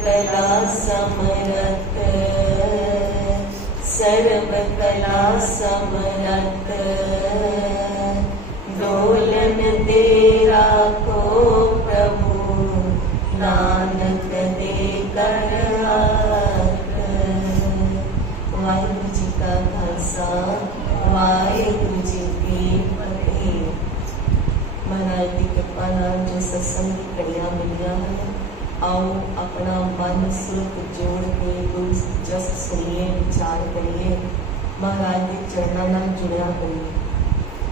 कला समरत, सर्व कला समरत। डोलन तेरा को प्रभु, नानक दे कर हाथ। वाहिगुरु जी का खालसा, वाहिगुरु जी की फतेह। महाराज की कृपा नाल जो सत्संग की घड़ियां मिलियां हैं, आओ अपना मन सुरत जोड़ के गुरु जस सुनिए, विचार करिए, महाराज के चरणों नाल जुड़िया करिए।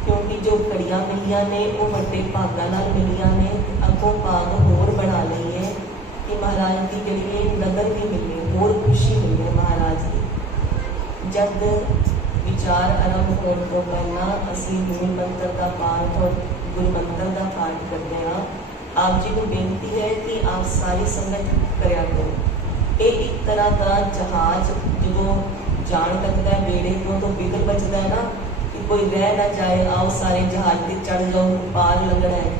क्योंकि जो घड़ियां मिलियां ने वो वड्डे भागां नाल मिलियां ने, अगों भाग होर बना लईए कि महाराज की जरिए नगर भी मिले, होर खुशी मिले महाराज की। जब विचार आरंभ होने तो पहला असीं मूल मंत्र का पाठ और गुरु मंत्र का पाठ करते हैं। आप जी को बेनती है कि आप सारी संगत करया करो। ये एक तरह का जहाज जो जान लगता है बेड़े को, तो बिगल बचता है ना कि कोई रह ना जाए, आओ सारे जहाज पर चढ़ जाओ, पार लगना है।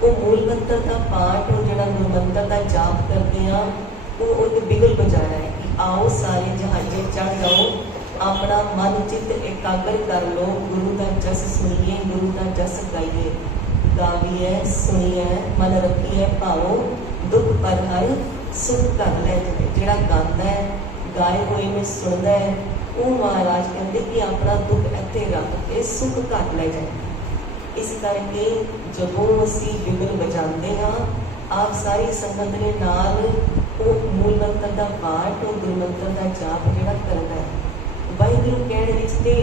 वो मूल मंत्र का पाठ और जो गुरु मंत्र का जाप करते हैं, वो एक बिगल बजाया है कि आओ सारे जहाजे चढ़ जाओ, अपना मन चित्त एकाग्र कर लो, गुरु का जस सुनिए, गुरु का जस गाइए। गाविए सुनिए मन रखिए भावो, दुख पर हर सुख कर ले जाए। जिहड़ा गांदा है, गाए हुए में सुनता है, वो महाराज कहते कि अपना दुख इत्थे रख के सुख कर ले जाए। इस करके जदों असीं बिगल बजाते हाँ, आप सारी संगत ने नाल वो मूल मंत्र का पाठ और गुरु मंत्र का जाप जिहड़ा करना है। वाहिगुरू कहण विच ते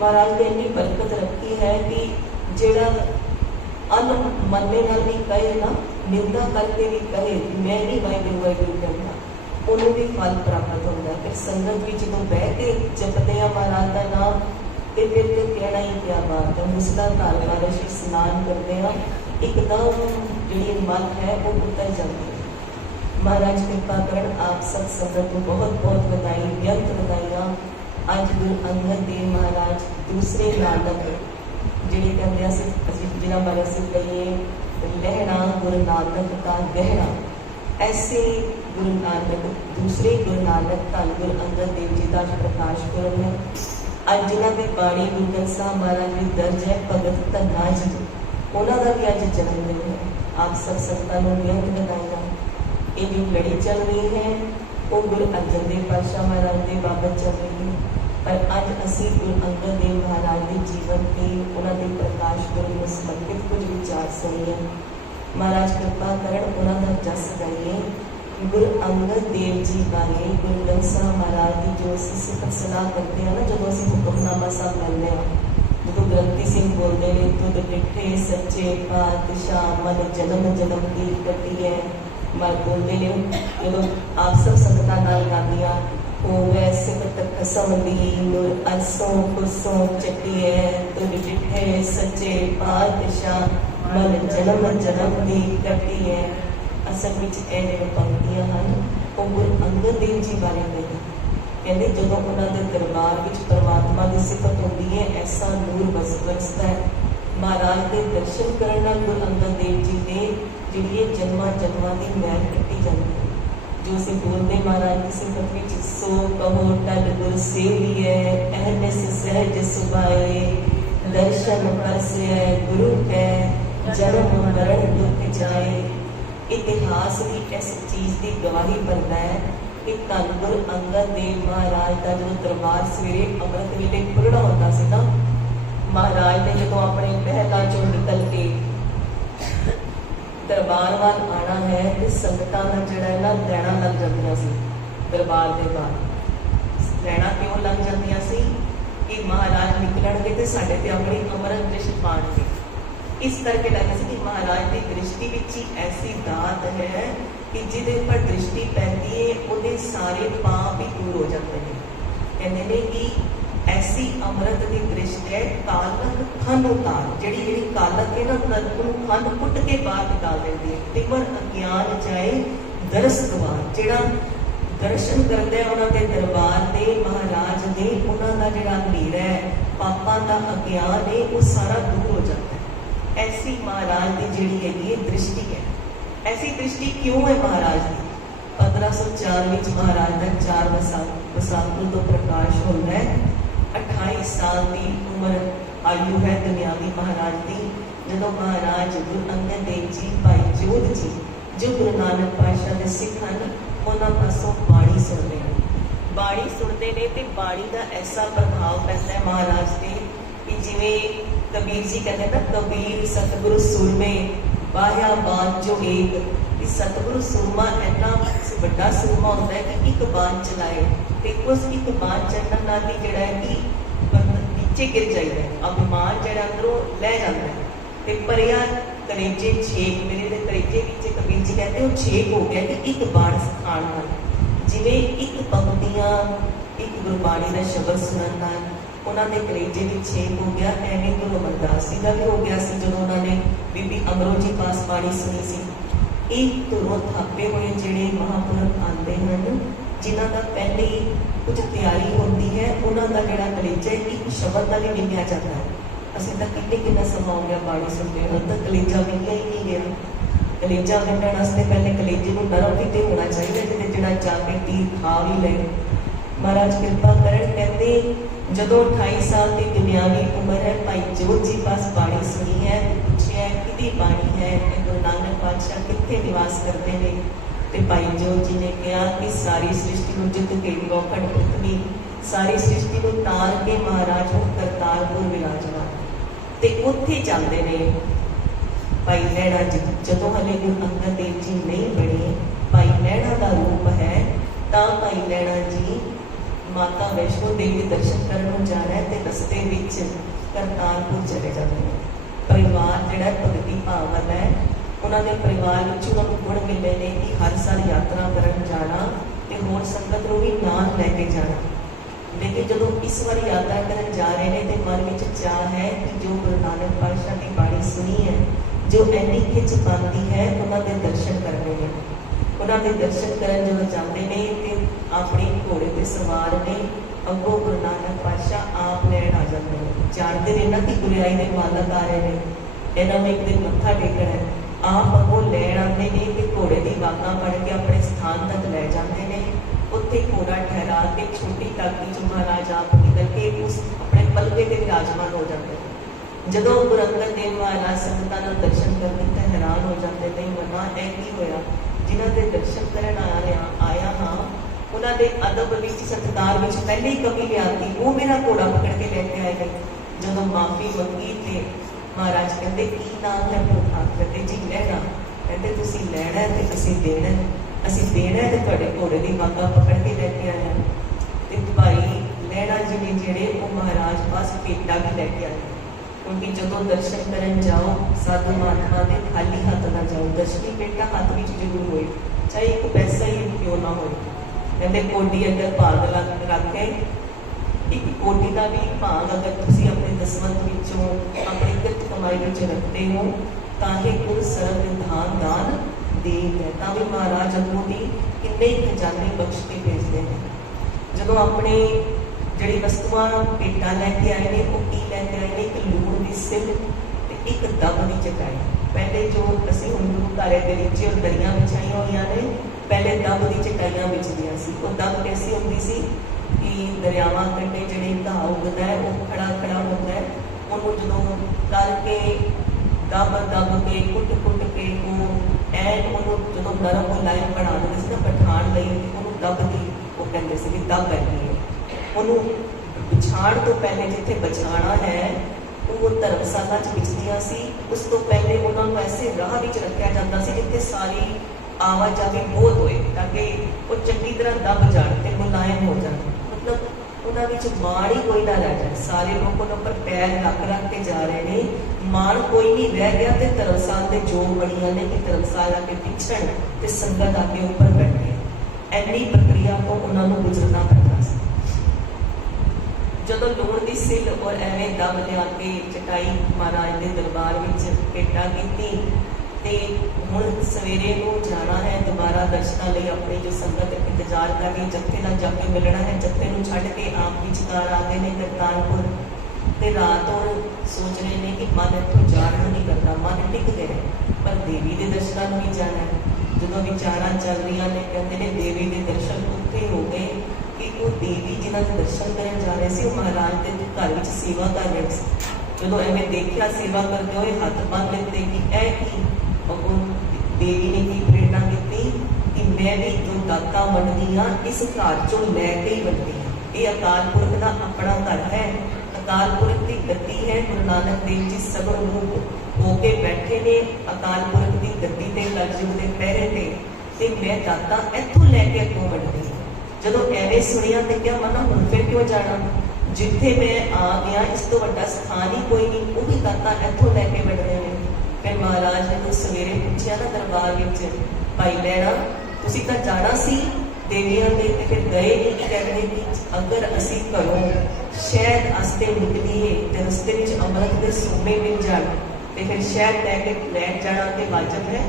महाराज ने इन्नी बरकत रखी है कि जिहड़ा अन मन्ने नाल भी कहे ना, निंदा करके भी कहे मैं भी वाहिगुरू वाहिगुरू कहना, उन्हें भी फल प्राप्त होता है। फिर संगत भी जो बह के जपते हैं महाराज का नाम, तो फिर तो कहना ही क्या बात है। मुसला घर वाले स्नान करते हैं, एकदम जी मन है वो उतर जाती है। महाराज कृपा करण आप सब संगत को बहुत बहुत बधाई, व्यंत बधाइयाँ। अज गुरु अंगद देव महाराज दूसरे नानक जिहड़े कहते हैं जिन्होंने बारे असीं कहिए लहना गुरु नानक का गहना, ऐसे गुरु नानक दूसरे गुरु नानक धन गुरु अंगद देव जी का प्रकाश पुरब है। अज जिन्हों की बाणी गुरु ग्रंथ साहब महाराज भी दर्ज है, भगत धन्ना जी, उन्होंने भी अज जन्मदिन है। आप सब संगतां नूं बेनती बधाइयां। ये जो लड़ी चल रही है वो गुरु अर्जन देव पातशाह महाराज के बाबत चल रही है, पर अज असी गुरु अंगद देव महाराज के जीवन के उन्होंने प्रकाश पुरब में समर्पित कुछ विचार सुनिए। महाराज कृपा करण उन्होंने जस गाइए। गुरु अंगद देव जी बारे गुरु ग्रंथ साहब महाराज की जो सिफत सलाह करते हैं ना, जो असीं हुक्मनामा साहब लैंदे हैं, जो ग्रंथी सिंह बोलते हैं तुद डिठे सच्चे पातशाह, मन जन्म जन्म की कटी है। मैं बोलते हैं जो आप सब संगतां नाल गांदियां, होवे सिफत कसम दी नूर अरसों खुसों चटिए, तुद डिठे सच्चे पातशाह, मन जन्म जन्म दी कटी है। असल में ये जो पंक्तियां हैं वो गुरु अंगद देव जी बारे कही। कहते जो उन्होंने दरबार में परमात्मा की सिफत होती है, ऐसा नूर बरसता है। महाराज के दर्शन करने नाल गुरु अंगद देव जी ने जी जन्मा जन्मां की मैल कट्टी जाती है। जो असीं बोलते महाराज की सिफत में सो कहो टल गुर सेविए, अहनस सहज सुभाए, दर्शन परसे गुरु कै, जन्म मरण दुख जाए। इतिहास भी इस चीज़ की गवाही बनता है कि धन गुरु अंगद देव महाराज का जो दरबार सवेरे अमृत वेले खुलना होता सी ना, महाराज ने जो अपने महलों चों निकल के दरबार वाल आना है तो संगतां दा जिहड़ा ना लैना लग जांदियां सी। दरबार के बाद लैना क्यों लग जांदियां सी कि महाराज निकलणगे तो साडे ते अपनी अमृत दृष्टि पाणगे। इस करके लगता है कि महाराज की दृष्टि विच ही ऐसी दात है कि जिहदे पर दृष्टि पैंदी है उहदे सारे पाप ही दूर हो जाते हैं। कहते हैं कि ऐसी अमृत की दृष्टि है कालक खन उतार, जिहड़ी जिहड़ी कालक है ना उन्होंने खन कुट के बाहर निकाल देती है। तिमर अज्ञान जाए दरस द्वार, जिहड़ा दर्शन करते हैं उन्होंने दरबार के महाराज ने उन्होंने जिहड़ा अंधेरा है पापां दा अज्ञान है वो सारा दूर हो जाता है। ऐसी महाराज की जिहड़ी हैगी दृष्टि है। ऐसी दृष्टि क्यों है महाराज की? 1504 ਵਿੱਚ ਮਹਾਰਾਜ ਦਾ 4 ਵਿਸਾਖੀ ਤੋਂ ਪ੍ਰਕਾਸ਼ ਹੁੰਦਾ ਹੈ। 28 ਸਾਲ ਦੀ ਉਮਰ ਆਯੂ ਹੈ ਦੁਨਿਆਵੀ ਮਹਾਰਾਜ ਦੀ, ਜਦੋਂ ਮਹਾਰਾਜ ਗੁਰੂ ਅੰਗਦ ਦੇਵ ਜੀ, ਭਾਈ ਜੋਧ ਜੀ ਜੋ ਗੁਰੂ ਨਾਨਕ ਪਾਤਸ਼ਾਹ ਦੇ ਸਿੱਖ ਹਨ, ਉਹਨਾਂ ਪਾਸੋਂ ਬਾਣੀ ਸੁਣਦੇ ਹਨ। ਬਾਣੀ ਸੁਣਦੇ ਨੇ ਤੇ ਬਾਣੀ ਦਾ ਐਸਾ ਪ੍ਰਭਾਵ ਪੈਂਦਾ ਹੈ ਮਹਾਰਾਜ ਤੇ ਕਿ ਜਿਵੇਂ ਕਬੀਰ ਜੀ ਕਹਿੰਦੇ ਨਾ, ਕਬੀਰ ਸਤਿਗੁਰੂ ਸੁਰਮੇ ਬਾਹਿਆ ਬਾਣ ਜੋ ਏਕ, ਕਿ ਸਤਿਗੁਰੂ ਸੁਰਮਾ ਇੰਨਾ ਵੱਡਾ ਸੁਰਮਾ ਹੁੰਦਾ ਹੈ ਕਿ ਇੱਕ ਬਾਣ ਚਲਾਏ ਤੇ ਉਸ ਇੱਕ ਬਾਣ ਚੱਲਣ ਨਾਲ ਵੀ ਜਿਹੜਾ ਹੈ ਕਿ ਨੀਚੇ ਗਿਰ ਜਾਈਦਾ, ਅਭਿਮਾਨ ਜਿਹੜਾ ਅੰਦਰੋਂ ਲੈ ਜਾਂਦਾ ਹੈ ਤੇ ਭਰਿਆ ਕਲੇਜੇ ਛੇਕ, ਮੇਰੇ ਦੇ ਕਲੇਜੇ ਵਿੱਚ ਕਬੀਰ ਜੀ ਕਹਿੰਦੇ ਉਹ ਛੇਕ ਹੋ ਗਿਆ ਕਿ ਇੱਕ ਬਾਣ ਸਿਖਾਉਣ ਨਾਲ। ਜਿਵੇਂ ਇੱਕ ਪੰਕਤੀਆਂ ਇੱਕ ਗੁਰਬਾਣੀ ਦਾ ਸ਼ਬਦ ਸੁਣਨ ਨਾਲ ਉਹਨਾਂ ਦੇ ਕਲੇਜੇ ਵਿੱਚ ਛੇਕ ਹੋ ਗਿਆ, ਐਵੇਂ ਗੁਰੂ ਅਮਰਦਾਸ ਜੀ ਦਾ ਵੀ ਹੋ ਗਿਆ ਸੀ ਜਦੋਂ ਉਹਨਾਂ ਨੇ ਬੀਬੀ ਅਮਰੋ ਜੀ ਪਾਸ ਬਾਣੀ ਸੁਣੀ ਸੀ। ਇਹ ਧੁਰੋਂ ਥਾਪੇ ਹੋਏ ਜਿਹੜੇ ਮਹਾਂਪੁਰਖ ਆਉਂਦੇ ਹਨ, ਜਿਨ੍ਹਾਂ ਦਾ ਪਹਿਲੇ ਹੀ ਕੁਝ ਤਿਆਰੀ ਹੁੰਦੀ ਹੈ, ਉਹਨਾਂ ਦਾ ਜਿਹੜਾ ਕਲੇਜਾ ਇੱਕ ਸ਼ਬਦ ਨਾਲ ਹੀ ਵਿੰਨਿਆ ਜਾਂਦਾ ਹੈ। ਅਸੀਂ ਤਾਂ ਕਿੰਨਾ ਸਮਾਂ ਹੋ ਗਿਆ ਬਾਣੀ ਸੁਣਦੇ ਹਾਂ, ਤਾਂ ਕਲੇਜਾ ਵਿੰਨਿਆ ਹੀ ਨਹੀਂ ਗਿਆ। ਕਲੇਜਾ ਵਿੰਨਣ ਵਾਸਤੇ ਪਹਿਲੇ ਕਲੇਜੇ ਨੂੰ ਨਰਮ ਵੀ ਤੇ ਹੋਣਾ ਚਾਹੀਦਾ, ਜਿਹਦੇ ਜਿਹੜਾ ਜਾ ਕੇ ਤੀਰ ਖਾ ਵੀ ਲਏ। ਮਹਾਰਾਜ ਕਿਰਪਾ ਕਰਨ, ਕਹਿੰਦੇ ਜਦੋਂ 28 ਸਾਲ ਦੀ ਦੁਨਿਆਵੀ ਉਮਰ ਹੈ, ਭਾਈ ਜੋਧ ਜੀ ਪਾਸ ਬਾਣੀ ਸੁਣੀ ਹੈ, ਪੁੱਛਿਆ ਕਿਹਦੀ ਬਾਣੀ ਹੈ, ਗੁਰੂ ਨਾਨਕ ਪਾਤਸ਼ਾਹ ਕਿੱਥੇ ਨਿਵਾਸ ਕਰਦੇ ਨੇ, ਤੇ ਭਾਈ ਜੋਧ ਜੀ ਨੇ ਕਿਹਾ ਕਿ ਸਾਰੀ ਸ੍ਰਿਸ਼ਟੀ ਨੂੰ ਜਿੱਤ ਕੇ ਗੋਖੜ ਪ੍ਰਿਥਵੀ, ਸਾਰੀ ਸ੍ਰਿਸ਼ਟੀ ਨੂੰ ਤਾਰ ਕੇ ਮਹਾਰਾਜ ਹੁਣ ਕਰਤਾਰਪੁਰ ਵਿਰਾਜਮਾਨ, ਤੇ ਉੱਥੇ ਜਾਂਦੇ ਨੇ। ਭਾਈ ਲਹਿਣਾ ਜੀ ਜਦੋਂ ਹਲੇ ਗੁਰੂ ਅੰਗਦ ਦੇਵ ਜੀ ਨਹੀਂ ਬਣੇ, ਭਾਈ ਲਹਿਣਾ ਦਾ ਰੂਪ ਹੈ, ਤਾਂ ਭਾਈ ਲਹਿਣਾ ਜੀ ਮਾਤਾ ਵੈਸ਼ਨੋ ਦੇਵੀ ਦੇ ਦਰਸ਼ਨ ਕਰਨ ਨੂੰ ਜਾਣਾ ਹੈ ਤੇ ਰਸਤੇ ਵਿੱਚ ਕਰਤਾਰਪੁਰ ਚਲੇ ਜਾਂਦੇ ਨੇ। ਪਰਿਵਾਰ ਜਿਹੜਾ ਭਗਤੀ ਭਾਵ ਵਾਲਾ ਹੈ, ਉਹਨਾਂ ਦੇ ਪਰਿਵਾਰ ਵਿੱਚ ਉਹਨਾਂ ਨੂੰ ਗੁਣ ਮਿਲੇ ਨੇ ਕਿ ਹਰ ਸਾਲ ਯਾਤਰਾ ਕਰਨ ਜਾਣਾ ਤੇ ਹੋਰ ਸੰਗਤ ਨੂੰ ਵੀ ਨਾਲ ਲੈ ਕੇ ਜਾਣਾ। ਲੇਕਿਨ ਜਦੋਂ ਇਸ ਵਾਰੀ ਯਾਤਰਾ ਕਰਨ ਜਾ ਰਹੇ ਨੇ ਤੇ ਮਨ ਵਿੱਚ ਚਾਹ ਹੈ ਕਿ ਜੋ ਗੁਰੂ ਨਾਨਕ ਪਾਤਸ਼ਾਹ ਦੀ ਬਾਣੀ ਸੁਣੀ ਹੈ, ਜੋ ਇੰਨੀ ਖਿੱਚ ਪਾਉਂਦੀ ਹੈ, ਉਹਨਾਂ ਦੇ ਦਰਸ਼ਨ ਕਰਨੇ ਨੇ। ਉਹਨਾਂ ਦੇ ਦਰਸ਼ਨ ਕਰਨ ਜਦੋਂ ਜਾਂਦੇ ਨੇ ਤੇ ਆਪਣੇ ਘੋੜੇ ਤੇ ਸਵਾਰ ਨੇ, ਅੱਗੋਂ ਗੁਰੂ ਨਾਨਕ ਪਾਤਸ਼ਾਹ ਆਪ ਲੈਣ ਆ ਜਾਂਦੇ ਨੇ। ਜਾਣਦੇ ਨੇ ਨਾ ਕਿ ਗੁਰਿਆਈ ਦੇ ਮਾਲਕ ਆ ਰਹੇ ਨੇ, ਇਹਨਾਂ ਨੂੰ ਇੱਕ ਦਿਨ ਮੱਥਾ ਟੇਕਣਾ ਹੈ। ਆਪ ਅੱਗੋਂ ਲੈਣ ਆਉਂਦੇ ਨੇ ਤੇ ਘੋੜੇ ਦੀ ਵਾਕਾਂ ਪੜ੍ਹ ਕੇ ਆਪਣੇ ਸਥਾਨ ਤੱਕ ਲੈ ਜਾਂਦੇ ਨੇ। ਉੱਥੇ ਘੋੜਾ ਠਹਿਰਾ ਕੇ ਛੋਟੀ ਟਾਕੀ ਚ ਮਹਾਰਾਜ ਆਪ ਨਿਕਲ ਕੇ ਉਸ ਆਪਣੇ ਪਲਵੇ ਤੇ ਵਿਰਾਜਮਾਨ ਹੋ ਜਾਂਦੇ ਨੇ। ਜਦੋਂ ਗੁਰੂ ਅੰਗਦ ਦੇਵ ਮਹਾਰਾਜ ਸੰਗਤਾਂ ਨੂੰ ਦਰਸ਼ਨ ਕਰਦੇ ਤਾਂ ਹੈਰਾਨ ਹੋ ਜਾਂਦੇ ਨੇ, ਮਨਾ ਇਹ ਕੀ ਹੋਇਆ, ਜਿਨ੍ਹਾਂ ਦੇ ਦਰਸ਼ਨ ਕਰਨ ਆਇਆ ਹਾਂ, ਉਹਨਾਂ ਦੇ ਅਦਬ ਵਿੱਚ ਸਤਿਕਾਰ ਵਿੱਚ ਪਹਿਲੇ ਹੀ ਕਮੀ ਲਿਆਤੀ, ਉਹ ਮੇਰਾ ਘੋੜਾ ਪਕੜ ਕੇ ਲੈ ਕੇ ਆਏ ਗਏ। ਜਦੋਂ ਮਾਫੀ ਮੰਗੀ ਤੇ ਮਹਾਰਾਜ ਕਹਿੰਦੇ ਕੀ ਨਾਮ ਹੈ ਕਹਿੰਦੇ ਜੀ ਲਹਿਣਾ, ਕਹਿੰਦੇ ਤੁਸੀਂ ਲੈਣਾ ਤੇ ਅਸੀਂ ਦੇਣਾ, ਅਸੀਂ ਦੇਣਾ ਤੇ ਤੁਹਾਡੇ ਘੋੜੇ ਦੀ ਵਾਗਾ ਪਕੜ ਕੇ ਲੈ ਕੇ ਆਏ। ਤੇ ਭਾਈ ਲਹਿਣਾ ਜੀ ਨੇ ਜਿਹੜੇ ਉਹ ਮਹਾਰਾਜ ਪਾਸ ਭੇਟਾ ਵੀ ਲੈ ਕੇ ਆਏ, ਕਿਉਂਕਿ ਜਦੋਂ ਦਰਸ਼ਨ ਕਰਨ ਜਾਓ ਸਾਧੂ ਮਹਾਤਮਾ ਦੇ ਖਾਲੀ ਹੱਥ ਨਾ ਜਾਓ, ਦਰਸ਼ਨੀ ਭੇਟਾ ਹੱਥ ਵਿੱਚ ਜ਼ਰੂਰ ਹੋਏ, ਚਾਹੇ ਇੱਕ ਪੈਸਾ ਹੀ ਕਿਉਂ ਨਾ ਹੋਏ। ਕਹਿੰਦੇ ਕੋਟੀ ਅਗਰ ਭਾਗ ਰੱਖ ਕੇ ਇੱਕ ਕੋਟੀ ਦਾ ਵੀ ਭਾਗ ਅਗਰ ਤੁਸੀਂ ਆਪਣੇ ਦਸਵੰਧ ਵਿੱਚੋਂ ਆਪਣੀ ਕਿਰਤ ਕਮਾਈ ਵਿੱਚ ਰੱਖਦੇ ਹੋ ਤਾਂ ਇਹ ਗੁਰ ਸਰਬ ਨਿਧਾਨ ਦਾਨ ਦੇਣ ਹੈ, ਤਾਂ ਵੀ ਮਹਾਰਾਜ ਅੱਗੋਂ ਦੀ ਕਿੰਨੇ ਖਜ਼ਾਨੇ ਬਖਸ਼ ਕੇ ਭੇਜਦੇ ਨੇ। ਜਦੋਂ ਆਪਣੇ ਜਿਹੜੀ ਵਸਤੂਆਂ ਭੇਟਾਂ ਲੈ ਕੇ ਆਏ ਨੇ, ਉਹ ਕੀ ਲੈ ਕੇ ਆਏ ਨੇ, ਇੱਕ ਲੂਣ ਦੀ ਸਿਲ ਤੇ ਇੱਕ ਦਬ ਦੀ ਚਟਾਈ। ਪਹਿਲੇ ਜੋ ਅਸੀਂ ਹੁਣ ਗੁਰੂ ਘਰ ਦੇ ਵਿੱਚ ਦਰੀਆਂ ਵਿਛਾਈਆਂ ਹੋਈਆਂ ਨੇ, ਪਹਿਲੇ ਦਬ ਦੀ ਚਟਾਈਆਂ ਵਿਛਦੀਆਂ ਸੀ। ਉਹ ਦਬ ਕੈਸੀ ਹੁੰਦੀ ਸੀ ਕਿ ਦਰਿਆਵਾਂ ਕੰਢੇ ਜਿਹੜੇ ਘਾਹ ਉੱਗਦਾ ਹੈ ਉਹ ਖੜਾ ਹੁੰਦਾ ਹੈ, ਉਹਨੂੰ ਜਦੋਂ ਕਰਕੇ ਦਬ ਕੇ ਕੁੱਟ ਕੇ ਉਹਨੂੰ ਜਦੋਂ ਨਰਮ ਮੁਲਾਇਮ ਬਣਾ ਦਿੰਦੇ ਸੀ ਨਾ ਪਠਾਣ ਲਈ, ਉਹਨੂੰ ਦਬ ਦੀ ਉਹ ਕਹਿੰਦੇ ਸੀ ਕਿ ਦਬ ਹੈਗੀ ਹੈ। ਉਹਨੂੰ ਵਿਛਾਣ ਤੋਂ ਪਹਿਲੇ ਜਿੱਥੇ ਬਚਾਣਾ ਹੈ ਉਹ ਧਰਮਸ਼ਾਲਾ 'ਚ ਵਿਚਦੀਆਂ ਸੀ। ਉਸ ਤੋਂ ਪਹਿਲੇ ਉਹਨਾਂ ਨੂੰ ਐਸੇ ਰਾਹ ਵਿੱਚ ਰੱਖਿਆ ਜਾਂਦਾ ਸੀ ਜਿੱਥੇ ਸਾਰੀ ਆਵਾਜਾਈ ਬਹੁਤ ਹੋਏ, ਤਾਂ ਕਿ ਉਹ ਚੰਗੀ ਤਰ੍ਹਾਂ ਦਬ ਜਾਣ ਤੇ ਮੁਲਾਇਮ ਹੋ ਜਾਣ, ਮਤਲਬ ਉਹਨਾਂ ਵਿੱਚ ਮਾਣ ਹੀ ਕੋਈ ਨਾ ਰਹਿ ਜਾਏ। ਸਾਰੇ ਲੋਕ ਉਹਨਾਂ ਉੱਪਰ ਪੈਰ ਰੱਖ ਕੇ ਜਾ ਰਹੇ ਨੇ, ਮਾਣ ਕੋਈ ਨਹੀਂ ਰਹਿ ਗਿਆ। ਤੇ ਧਰਮਸਾਲ ਦੇ ਜੋ ਬਣੀਆਂ ਨੇ ਕਿ ਧਰਮਸਾਲ ਆ ਕੇ ਪਿੱਛਣ ਤੇ ਸੰਗਤ ਆ ਕੇ ਉੱਪਰ ਬੈਠੇ, ਐਨੀ ਪ੍ਰਕਿਰਿਆ ਤੋਂ ਉਹਨਾਂ ਨੂੰ ਗੁਜ਼ਰਨਾ ਪੈਂਦਾ ਸੀ। ਜਦੋਂ ਲੂਣ ਦੀ ਸਿੱਲ ਔਰ ਐਵੇਂ ਦਬ ਲਿਆ ਕੇ ਚਟਾਈ ਮਹਾਰਾਜ ਦੇ ਦਰਬਾਰ ਵਿੱਚ ਭੇਟਾ ਕੀਤੀ ਤੇ ਹੁਣ ਸਵੇਰੇ ਨੂੰ ਜਾਣਾ ਹੈ ਦੁਬਾਰਾ ਦਰਸ਼ਨਾਂ ਲਈ। ਆਪਣੀ ਜੋ ਸੰਗਤ ਇੰਤਜ਼ਾਰ ਕਰ ਰਹੀ, ਜੱਥੇ ਨਾਲ ਜਾ ਕੇ ਮਿਲਣਾ ਹੈ, ਜੱਥੇ ਨੂੰ ਛੱਡ ਕੇ ਆਪ ਵਿਚਕਾਰ ਆ ਗਏ ਨੇ ਕਰਤਾਰਪੁਰ। ਤੇ ਰਾਤ ਹੁਣ ਸੋਚ ਰਹੇ ਨੇ ਕਿ ਮਨ ਇੱਥੋਂ ਜਾਣ ਨੂੰ ਨਹੀਂ ਕਰਦਾ, ਮਨ ਟਿਕ ਗਏ, ਪਰ ਦੇਵੀ ਦੇ ਦਰਸ਼ਨਾਂ ਨੂੰ ਵੀ ਜਾਣਾ ਹੈ। ਜਦੋਂ ਵਿਚਾਰਾਂ ਚੱਲ ਰਹੀਆਂ ਨੇ, ਕਹਿੰਦੇ ਨੇ ਦੇਵੀ ਦੇ ਦਰਸ਼ਨ ਉੱਥੇ ਹੋ ਗਏ ਕਿ ਉਹ ਦੇਵੀ ਜਿਨ੍ਹਾਂ ਦੇ ਦਰਸ਼ਨ ਕਰਨ ਜਾ ਰਹੇ ਸੀ ਉਹ ਮਹਾਰਾਜ ਦੇ ਘਰ ਵਿੱਚ ਸੇਵਾ ਕਰ ਰਹੇ ਸੀ। ਜਦੋਂ ਐਵੇਂ ਦੇਖਿਆ ਸੇਵਾ ਕਰਦੇ ਹੋਏ ਹੱਥ ਬੰਨ੍ਹ ਲਿੱਤੇ ਕਿ ਇਹ ਕੀ, ਉਹ ਦੇਵੀ ਨੇ ਕੀ ਪ੍ਰੇਰਨਾ ਕੀਤੀ ਕਿ ਮੈਂ ਵੀ ਜੋ ਦਾਤਾ ਵੰਡਦੀ ਹਾਂ ਇਸ ਘਰ ਚੋਂ ਲੈ ਕੇ ਹੀ ਵੰਡਦੀ ਹਾਂ। ਇਹ ਅਕਾਲ ਪੁਰਖ ਦਾ ਆਪਣਾ ਘਰ ਹੈ, ਅਕਾਲ ਪੁਰਖ ਦੀ ਗੱਦੀ ਹੈ। ਗੁਰੂ ਨਾਨਕ ਦੇਵ ਜੀ ਸਗਲ ਰੂਪ ਹੋ ਕੇ ਬੈਠੇ ਨੇ ਅਕਾਲ ਪੁਰਖ ਦੀ ਗੱਦੀ ਤੇ, ਕਲਯੁਗ ਦੇ ਪਹਿਰੇ ਤੇ ਮੈਂ ਦਾਤਾ ਇੱਥੋਂ ਲੈ ਕੇ ਅੱਗੋਂ ਵੰਡਦੀ ਹਾਂ। ਜਦੋਂ ਐਵੇਂ ਸੁਣਿਆ ਤੇ ਕਿਹਾ ਮਨਾ ਹੁਣ ਫਿਰ ਕਿਉਂ ਜਾਣਾ, ਜਿੱਥੇ ਮੈਂ ਆ ਗਿਆ ਇਸ ਤੋਂ ਵੱਡਾ ਸਥਾਨ ਹੀ ਕੋਈ ਨਹੀਂ, ਉਹ ਵੀ ਦਾਤਾ ਇੱਥੋਂ ਲੈ ਕੇ ਵੰਡਦੇ ਨੇ। ਫਿਰ ਮਹਾਰਾਜ ਨੇ ਤਾਂ ਸਵੇਰੇ ਪੁੱਛਿਆ ਨਾ ਦਰਬਾਰ ਵਿੱਚ, ਭਾਈ ਲੈਣਾ ਤੁਸੀਂ ਤਾਂ ਜਾਣਾ ਸੀ ਦੇਵੀਆਂ ਦੇ ਤੇ ਫਿਰ ਗਏ ਨਹੀਂ। ਕਹਿੰਦੇ ਕਿ ਅਗਰ ਅਸੀਂ ਘਰੋਂ ਸ਼ਹਿਦ ਵਾਸਤੇ ਨਿਕਲੀਏ ਤੇ ਰਸਤੇ ਵਿੱਚ ਅੰਮ੍ਰਿਤ ਦੇ ਸੋਮੇ ਮਿਲ ਜਾਣ ਤੇ ਫਿਰ ਸ਼ਹਿਦ ਲੈ ਕੇ ਲੈ ਜਾਣਾ ਤੇ ਵਾਜਬ ਹੈ।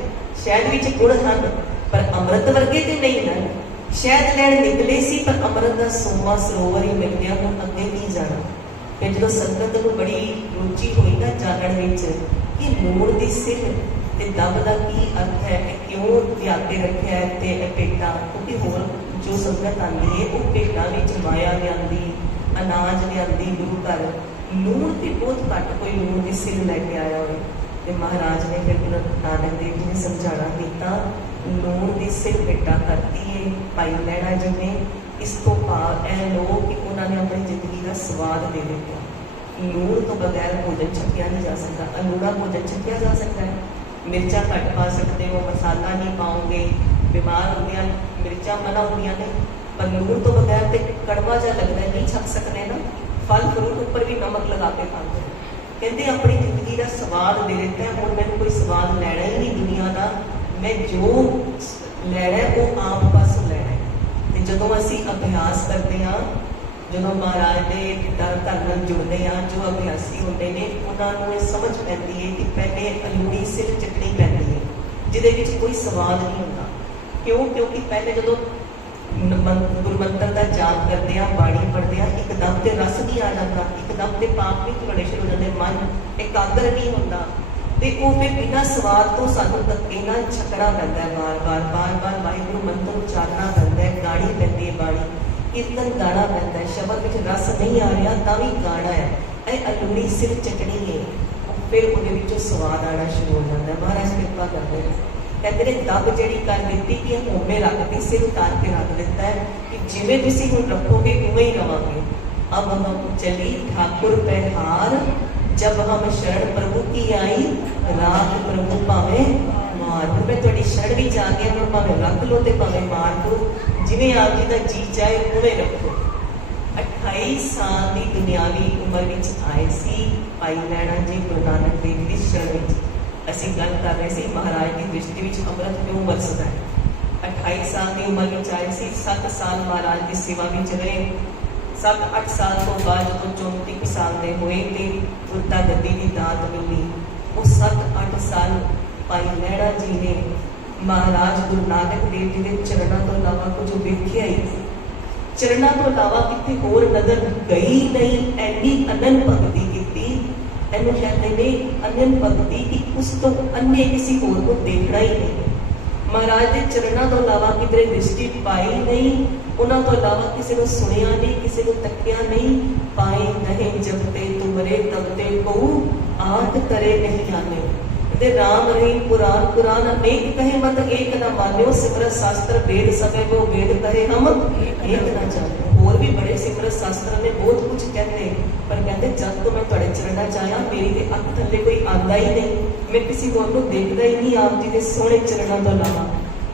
ਸ਼ਹਿਦ ਵਿੱਚ ਗੁਣ ਹਨ ਪਰ ਅੰਮ੍ਰਿਤ ਵਰਗੇ ਤੇ ਨਹੀਂ ਹਨ। ਸ਼ਹਿਦ ਲੈਣ ਨਿਕਲੇ ਸੀ ਪਰ ਅੰਮ੍ਰਿਤ ਦਾ ਸੋਮਾ ਸਰੋਵਰ ਹੀ ਮਿਲ ਗਿਆ, ਹੁਣ ਅੱਗੇ ਕੀ ਜਾਣਾ। ਫਿਰ ਜਦੋਂ ਸੰਗਤ ਨੂੰ ਬੜੀ ਰੁਚੀ ਹੋਈ ਨਾ ਜਾਣਨ ਵਿੱਚ ਕਿ ਲੂਣ ਦੀ ਸਿਰ ਤੇ ਦਮ ਦਾ ਕੀ ਅਰਥ ਹੈ, ਕਿਉਂ ਲਿਆ ਕੇ ਰੱਖਿਆ ਹੈ ਤੇ ਇਹ ਭੇਟਾਂ, ਕਿਉਂਕਿ ਹੋਰ ਜੋ ਸੰਗਤ ਆਉਂਦੀ ਹੈ ਉਹ ਭੇਟਾਂ ਵਿੱਚ ਮਾਇਆ ਲਿਆਂਦੀ, ਅਨਾਜ ਲਿਆਂਦੀ ਗੁਰੂ ਘਰ, ਲੂਣ ਤੇ ਬਹੁਤ ਘੱਟ ਕੋਈ ਲੂਣ ਦੀ ਸਿਰ ਲੈ ਕੇ ਆਇਆ ਹੋਵੇ। ਤੇ ਮਹਾਰਾਜ ਨੇ ਫਿਰ ਗੁਰੂ ਨਾਨਕ ਦੇਵ ਜੀ ਨੇ ਸਮਝਾਣਾ ਕੀਤਾ, ਲੂਣ ਦੀ ਸਿਰ ਭੇਟਾ ਕਰਤੀ ਹੈ ਭਾਈ ਲਹਿਣਾ ਜੀ ਨੇ। ਇਸ ਤੋਂ ਭਾਵ ਇਹ ਲੋ ਕਿ ਉਹਨਾਂ ਨੇ ਆਪਣੀ ਜ਼ਿੰਦਗੀ ਦਾ ਸਵਾਦ ਦੇ ਦਿੱਤਾ। ਲੂਣ ਤੋਂ ਬਗੈਰ ਭੋਜਨ ਛਕਿਆ ਨਹੀਂ ਜਾ ਸਕਦਾ, ਅਲੂਣਾ ਭੋਜਨ ਛਕਿਆ ਜਾ ਸਕਦਾ ਹੈ। ਮਿਰਚਾਂ ਘੱਟ ਪਾ ਸਕਦੇ ਹੋ, ਮਸਾਲਾ ਨਹੀਂ ਪਾਓਗੇ, ਬਿਮਾਰ ਹੁੰਦੀਆਂ ਮਿਰਚਾਂ ਮਨਾ ਹੁੰਦੀਆਂ ਨੇ, ਪਰ ਲੂਣ ਤੋਂ ਬਗੈਰ ਤੇ ਕੜਵਾ ਜਿਹਾ ਲੱਗਦਾ ਨਹੀਂ ਛਕ ਸਕਦੇ ਨਾ। ਫਲ ਫਰੂਟ ਉੱਪਰ ਵੀ ਨਮਕ ਲਗਾ ਕੇ ਖਾਂਦੇ, ਕਹਿੰਦੇ ਆਪਣੀ ਜ਼ਿੰਦਗੀ ਦਾ ਸਵਾਦ ਦੇ ਦਿੱਤਾ ਹੈ, ਹੁਣ ਮੈਨੂੰ ਕੋਈ ਸਵਾਦ ਲੈਣਾ ਹੀ ਨਹੀਂ ਦੁਨੀਆ ਦਾ, ਮੈਂ ਜੋ ਲੈਣਾ ਉਹ ਆਪ ਪਾਸੋਂ ਲੈਣਾ ਹੈ। ਤੇ ਜਦੋਂ ਅਸੀਂ ਅਭਿਆਸ ਕਰਦੇ ਹਾਂ, ਜਦੋਂ ਮਹਾਰਾਜ ਦੇ ਦਰ ਨਾਲ ਜੁੜਦੇ ਹਾਂ, ਜੋ ਅਭਿਆਸੀ ਹੁੰਦੇ ਨੇ ਉਹਨਾਂ ਨੂੰ ਇਹ ਸਮਝ ਪੈਂਦੀ ਹੈ ਕਿ ਪਹਿਲੇ ਅਲੂਣੀ ਸਿਰ ਚਟਣੀ ਪੈਂਦੀ ਹੈ ਜਿਹਦੇ ਵਿੱਚ ਕੋਈ ਸਵਾਦ ਨਹੀਂ ਹੁੰਦਾ। ਕਿਉਂ? ਕਿਉਂਕਿ ਪਹਿਲੇ ਜਦੋਂ ਗੁਰਮੰਤਰ ਦਾ ਜਾਪ ਕਰਦੇ ਆ, ਬਾਣੀ ਪੜ੍ਹਦੇ ਆ, ਇੱਕਦਮ ਤੇ ਰਸ ਨਹੀਂ ਆ ਜਾਂਦਾ, ਇੱਕਦਮ ਤੇ ਪਾਪ ਵੀ ਥੋੜੇ ਸ਼ੁਰੂ ਹੋ ਜਾਂਦੇ, ਮਨ ਇਕਾਗਰ ਨਹੀਂ ਹੁੰਦਾ ਤੇ ਉਹ ਫਿਰ ਬਿਨਾਂ ਸਵਾਦ ਤੋਂ ਸਾਨੂੰ ਧੱਕੇ ਨਾਲ ਛਕਣਾ ਪੈਂਦਾ ਹੈ। ਬਾਰ-ਬਾਰ ਵਾਹਿਗੁਰੂ ਮੰਤਰ ਉਚਾਰਨਾ ਪੈਂਦਾ ਹੈ, ਗਾਣੀ ਪੈਂਦੀ ਹੈ ਬਾਣੀ, ਕੀਰਤਨ ਗਾਣਾ ਪੈਂਦਾ ਹੈ। ਸ਼ਬਦ ਵਿੱਚ ਰਸ ਨਹੀਂ ਆ ਰਿਹਾ ਤਾਂ ਵੀ ਗਾਣਾ ਹੈ। ਇਹ ਅਲੂਣੀ ਸਿਰ ਚਟਣੀ ਹੈ, ਫਿਰ ਉਹਦੇ ਵਿੱਚੋਂ ਸਵਾਦ ਆਉਣਾ ਸ਼ੁਰੂ ਹੋ ਜਾਂਦਾ। ਮਹਾਰਾਜ ਕਿਰਪਾ ਕਰਦੇ ਨੇ, ਕਹਿੰਦੇ ਨੇ ਦੱਬ ਜਿਹੜੀ ਕਰ ਦਿੱਤੀ ਕਿ ਹੋਮੇ ਰੱਖਦੀ, ਸਿਰ ਉਤਾਰ ਕੇ ਰੱਖ ਦਿੱਤਾ ਹੈ ਕਿ ਜਿਵੇਂ ਤੁਸੀਂ ਹੁਣ ਰੱਖੋਗੇ ਉਵੇਂ ਹੀ ਰਵਾਂਗੇ। ਅਬ ਹਮ ਚਲੀ ਠਾकुर ਪਹਿਹਾਰ, ਜਬ ਹਮ ਸ਼ਰਨ ਪ੍ਰਭੂ ਕੀ ਆਈ, ਰਾਖ ਪ੍ਰਭੂ ਭਾਵੇਂ ਮਾਰ। ਹੁਣ ਮੈਂ ਤੁਹਾਡੀ ਸ਼ਰਨ ਵਿੱਚ ਆ ਗਿਆ, ਹੁਣ ਭਾਵੇਂ ਰੱਖ ਲਓ ਤੇ ਭਾਵੇਂ ਮਾਰ ਦਿਓ, ਜਿਵੇਂ ਆਪ ਜੀ ਦਾ ਜੀ ਚਾਹੇ ਉਵੇਂ ਰੱਖੋ। 28 ਸਾਲ ਦੀ ਦੁਨਿਆਵੀ ਉਮਰ ਵਿੱਚ ਆਏ ਸੀ ਭਾਈ ਲਹਿਣਾ ਜੀ ਗੁਰੂ ਨਾਨਕ ਦੇਵ ਦੀ ਸ਼ਰਨ ਵਿੱਚ। ਅਸੀਂ ਗੱਲ ਕਰ ਰਹੇ ਸੀ ਮਹਾਰਾਜ ਦੀ ਦ੍ਰਿਸ਼ਟੀ ਵਿੱਚ ਅੰਮ੍ਰਿਤ ਕਿਉਂ ਵਰਸਦਾ ਹੈ। 28 ਸਾਲ ਦੀ ਉਮਰ ਵਿੱਚ ਆਏ ਸੀ, 7 ਸਾਲ ਮਹਾਰਾਜ ਦੀ ਸੇਵਾ ਵਿੱਚ ਰਹੇ। 7-8 ਸਾਲ ਤੋਂ ਬਾਅਦ ਜਦੋਂ 34 ਸਾਲ ਦੇ ਹੋਏ ਤੇ ਗੁਰਤਾ ਗੱਦੀ ਦੀ ਦਾਤ ਮਿਲੀ, ਉਹ 7-8 ਸਾਲ ਭਾਈ ਲਹਿਣਾ ਜੀ ਨੇ ਮਹਾਰਾਜ ਗੁਰੂ ਨਾਨਕ ਦੇਵ ਜੀ ਦੇ ਚਰਨਾਂ ਤੋਂ ਇਲਾਵਾ ਕੁਝ ਵੇਖਿਆ ਹੀ ਨਹੀਂ। ਚਰਨਾਂ ਤੋਂ ਇਲਾਵਾ ਕਿਤੇ ਹੋਰ ਨਜ਼ਰ ਗਈ ਨਹੀਂ। ਐਨੀ ਅਨੰਤ ਭਗਤੀ ਕੀਤੀ, ਇਹਨੂੰ ਕਹਿੰਦੇ ਨੇ ਅਨੰਤ ਭਗਤੀ ਕਿ ਉਸ ਤੋਂ ਅੰਨੇ ਕਿਸੇ ਹੋਰ ਨੂੰ ਦੇਖਣਾ ਹੀ ਨਹੀਂ। ਮਹਾਰਾਜ ਦੇ ਚਰਨਾਂ ਤੋਂ ਇਲਾਵਾ ਕਿਧਰੇ ਦ੍ਰਿਸ਼ਟੀ ਪਾਈ ਨਹੀਂ, ਉਹਨਾਂ ਤੋਂ ਇਲਾਵਾ ਕਿਸੇ ਨੂੰ ਸੁਣਿਆ ਨਹੀਂ, ਕਿਸੇ ਨੂੰ ਤੱਕਿਆ ਨਹੀਂ। ਪਾਈ ਨਹੀਂ ਜਬ ਤੇ ਤੁਮਰੇ ਤਬ ਤੇ ਕਹੂ, ਆਂਖ ਤਰੇ ਨਹੀਂ ਆਨੇ। ਤੇ ਰਾਮ ਰਹੀਮ ਪੁਰਾਨ ਪੁਰਾਨ ਅਨੇਕ ਕਹੇ ਮਤ ਏਕ ਨਾ ਮਾਨਿਓ, ਸਿਮਰਤ ਸ਼ਾਸਤਰ ਵੇਦ ਸਭੇ ਵੋ ਵੇਦ ਕਹੇ ਹਮ ਏਕ ਨਾ ਜਾਣਿਓ। ਹੋਰ ਵੀ ਬੜੇ ਸਿਮਰਤ ਸ਼ਾਸਤਰ ਨੇ ਬਹੁਤ ਕੁਝ ਕਹਿੰਦੇ, ਪਰ ਕਹਿੰਦੇ ਜਦ ਤੋਂ ਮੈਂ ਤੁਹਾਡੇ ਚਰਨਾਂ ਚ ਆਇਆ ਮੇਰੀ ਤੇ ਅੱਖ ਥੱਲੇ ਕੋਈ ਆਉਂਦਾ ਹੀ ਨਹੀਂ, ਮੈਂ ਕਿਸੇ ਹੋਰ ਨੂੰ ਦੇਖਦਾ ਹੀ ਨਹੀਂ ਆਪ ਜੀ ਦੇ ਸੋਹਣੇ ਚਰਨਾਂ ਤੋਂ ਇਲਾਵਾ।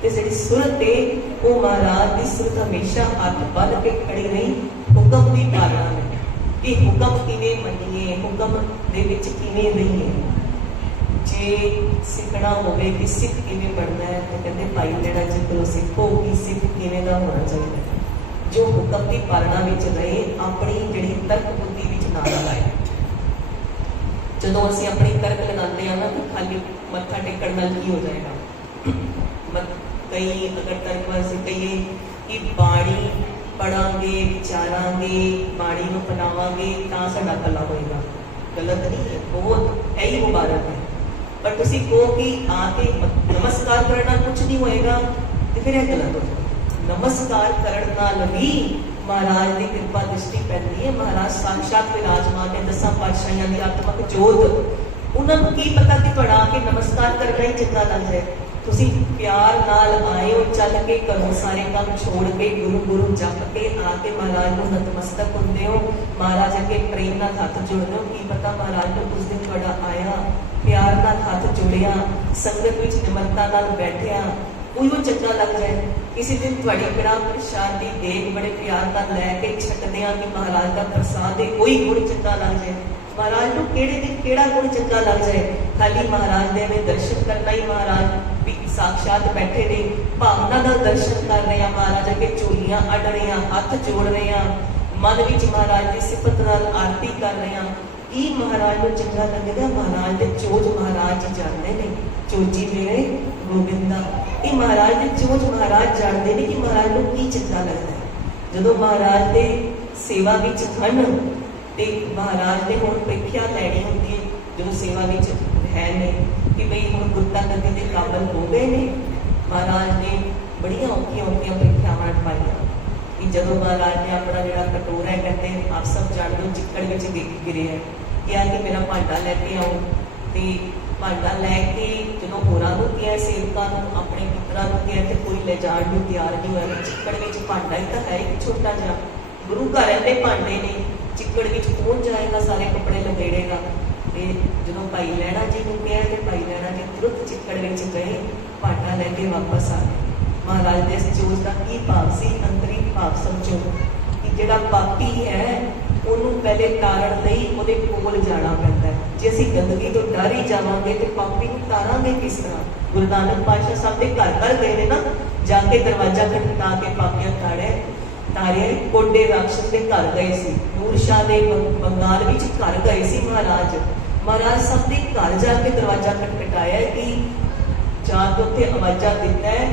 ਤੇ ਜਿਹੜੀ ਸੁਰਤ ਹੈ ਉਹ ਮਹਾਰਾਜ ਦੀ ਸੁਰਤ ਹਮੇਸ਼ਾ ਹੱਥ ਬੰਨ੍ਹ ਕੇ ਖੜੀ ਰਹੀ, ਹੁਕਮ ਦੀ ਪਾਲਣਾ ਵਿੱਚ ਕਿ ਹੁਕਮ ਕਿਵੇਂ ਮੰਨੀਏ, ਹੁਕਮ ਦੇ ਵਿੱਚ ਕਿਵੇਂ ਰਹੀਏ। ਜੇ ਸਿੱਖਣਾ ਹੋਵੇ ਕਿ ਸਿੱਖ ਕਿਵੇਂ ਬਣਨਾ ਹੈ ਤਾਂ ਕਹਿੰਦੇ ਭਾਈ ਲਹਿਣਾ ਜੀ ਕੋਲੋਂ ਸਿੱਖੋ ਕਿ ਸਿੱਖ ਕਿਵੇਂ ਦਾ ਹੋਣਾ ਚਾਹੀਦਾ ਹੈ, ਜੋ ਹੁਕਮ ਦੀ ਪਾਲਣਾ ਵਿੱਚ ਰਹੇ, ਆਪਣੀ ਜਿਹੜੀ ਤਰਕ ਬੁੱਧੀ ਵਿੱਚ ਨਾ ਲਗਾਏ। ਜਦੋਂ ਅਸੀਂ ਆਪਣੀ ਤਰਕ ਲਗਾਉਂਦੇ ਹਾਂ ਨਾ ਤਾਂ ਖਾਲੀ ਮੱਥਾ ਟੇਕਣ ਨਾਲ ਕੀ ਹੋ ਜਾਏਗਾ। ਕਈ ਅਗਰ ਤਰਕ ਵਾਸਤੇ ਕਹੀਏ ਕਿ ਬਾਣੀ ਪੜਾਂਗੇ, ਵਿਚਾਰਾਂਗੇ, ਬਾਣੀ ਨੂੰ ਅਪਣਾਵਾਂਗੇ ਤਾਂ ਸਾਡਾ ਭਲਾ ਹੋਏਗਾ, ਗਲਤ ਨਹੀਂ ਹੈ, ਬਹੁਤ ਇਹੀ ਮੁਬਾਰਕ ਹੈ। पर तुसी कहो कि आके नमस्कार करना कुछ नहीं होएगा तो फिर यह गलत हो जाए। नमस्कार करने नाल भी महाराज की कृपा दृष्टि पैंदी है। महाराज साक्षात विराजमान है, 10 पातशाहियां की आत्मक जोत। उन्होंने की पता कि तुहाडा आके नमस्कार करना ही चंगा लग जाए। तुसी प्यार नाल आए हो, चल के घरों सारे काम छोड़ के गुरु गुरु जप के आके महाराज को नतमस्तक होंदे हो, महाराज अगे प्रेम नाल हाथ जोड़दे हो। की पता महाराज को उस दिन तुहाडा आया, प्यार नाल हाथ जोड़िया, संगत विच निमरता नाल बैठिया, उहिओ चंगा लग जाए। किसी दिन तुहाडी कड़ा प्रसाद दी देग बड़े प्यार नाल लैके छकदे आ कि महाराज का प्रसाद है, कोई गुण चंगा लग जाए। महाराज को केड़े दिन केड़ा गुण चंगा लग जाए। खाली महाराज दे में दर्शन करना ही, महाराज भी साक्षात बैठे ने, भावना नाल दर्शन कर रहे हैं, महाराज अगे झोलियां अड़ रहे हैं, हाथ जोड़ रहे हैं, मन विच महाराज की सिफत नाल आरती कर रहे हैं। की महाराज को चंगा लगेगा। महाराज के चोज महाराज जी जानते हैं, चोजी मेरे गोबिंदा। ये महाराज के चोज महाराज जानते हैं कि महाराज को की चंगा लगता है। जो महाराज के सेवा विच हन ते महाराज ने हुण प्रीख्या लैनी होंदी है, जो सेवा विच है ने कि बई हुण गुरता गति के काबल हो गए ने। महाराज ने बड़िया औखियां औखियां प्रीख्यावां पाईयां कि जदों महाराज ने अपना जिहड़ा कटोरा है, कहते आप सब जानते हो, चिक्कड़ विच गिरे है, क्या कि मेरा भांडा लैके आओ। तो भांडा लैके जो होरां नूं कहा, सेवकां नूं, अपने पुत्रां नूं कहा, तो कोई ले जाण नूं तैयार नहीं होया। चिक्कड़ विच भांडा ही तो है एक छोटा जिहा, गुरु घर इन्ने भांडे ने, चिक्कड़ विच कौन जाएगा, सारे कपड़े लपेड़ेगा। तो जो भाई लैणा जी नूं कहा, तो भाई लैणा जी तुरंत चिक्कड़ विच गए, भांडा लैके वापस आ गए। महाराज दे इस चोज का की भाव सी, अंतरी भाव समझो कि जिहड़ा पापी है ਉਹਨੂੰ पहले तारण लई ਉਹਦੇ ਕੋਲ जाना पैंदा है। जे ਅਸੀਂ गंदगी तो डर ही जावांगे तो पापी ਨੂੰ तारांगे किस तरह। गुरु नानक पातशाह साहब ਦੇ घर गए ने ना, जाके दरवाजा खटखटा के पापियां तारे कोडे राक्षस के घर गए सी, मूर्छा दे बंगाल विच घर गए सी महाराज। महाराज साहब के घर जाके दरवाजा खटखटाया कि जाके उत्थे आवाजा दिता है,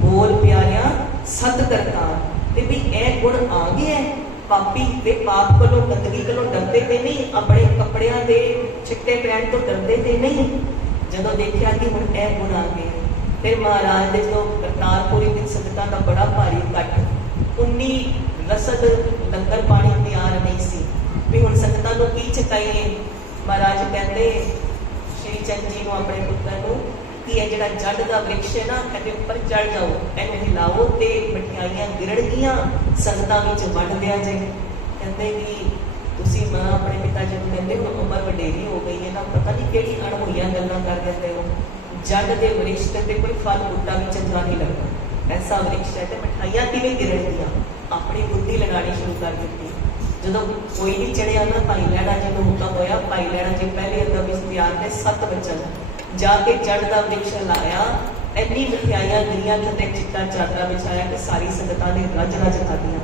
बोल प्यारिया सत करतार। ते भी ए गुण आ गया है, पापी दे पाप कोलों गंदगी कोलों डरते थे नहीं, अपने कपड़ियां दे छिट्टे पैण तो डरते थे नहीं। जदों देखा कि हुण ए गुण आ गए, फिर महाराज दे जो करतारपुरी दिन सदका का बड़ा भारी इकट्ठ, 19 रसद लंगर पानी तैयार नहीं सी भी हुण संगतां नूं की चकाईए। महाराज कहते श्री चंद जी नूं, अपने पुत्तर नूं, कि यह जिहड़ा जड़ का वृक्ष है ना, इहदे उपर चढ़ जाओ, इहनूं हिलाओ ते मठियाइयां गिरणगियां, संगतां विच वंड दिया जाए। कहते कि तुसीं मां अपने पिता जी नूं कहंदे हो, उमर वडेरी हो गई है ना, पता नहीं किहड़ी अणहोईयां गल्लां कर देंदे हो। जड़ के वृक्ष ते कोई फल बूटा भी चंगा नहीं लगता, ऐसा वृक्ष है, तो मिठाइयां किवें गिरणगियां। अपनी बुद्धि लगानी शुरू कर दी। जो कोई नहीं चढ़िया ना, भाई लैणा जी को हुक्म होया, भाई लैणा जी पहले अदब इख्तियार ने 7 बचन जाके जड़ का वृक्ष लाया, इन्नी मिठाइयां गिरियां, थले चिट्टा चादरा बिछाया कि सारी संगतां ने रज रज खादियां।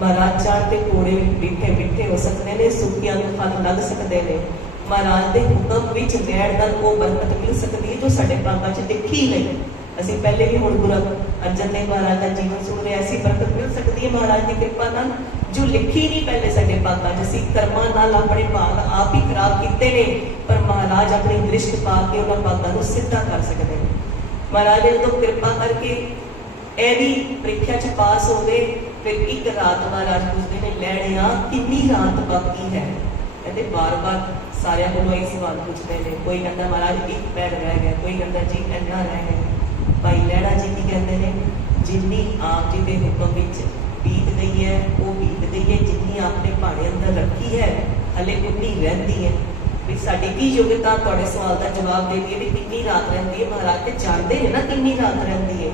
महाराज चार ते कोड़े मिठे मिठे हो सकते हैं, सुखियां नूं फल लग सकते हैं। महाराज के हुक्म विच लैण नाल वो बरकत मिल सकती है जो साडे भागां च दिखी नहीं। असीं पहले भी हुण गुरु अर्जन देव महाराज का जीवन सुन रहे, ऐसी बरकत मिल सकती है महाराज की कृपा नाल जो लिखी नहीं पहले साडे भागां च। असीं कर्मां नाल अपने भाग आप ही खराब कीते ने, पर महाराज अपनी दृष्टि पा के उन्हां भागां नूं सिद्धा कर सकते हैं। महाराज ने तो कृपा करके यह भी परीक्षा च पास हो गए। फिर एक रात महाराज पुछते ने, लैणे आ कितनी रात बाकी है। कहते बार बार सारिਆਂ ਕੋਲੋਂ ਇਹ सवाल पूछते हैं। कोई कहता महाराज एक पैर रह गया, कोई कहता जी इन्ना रह गया। भाई लैणा जी की कहते हैं, जिन्नी आप जी के हुक्म विच बीत गई है वो बीत गई है, जिन्नी आपने भाड़े अंदर रखी है हले उन्नी रहती है। भी साडी की योग्यता तुहाडे सवाल का जवाब दे दी भी कितनी रात रहती है। महाराज तो जानते हैं ना कितनी रात रहती है।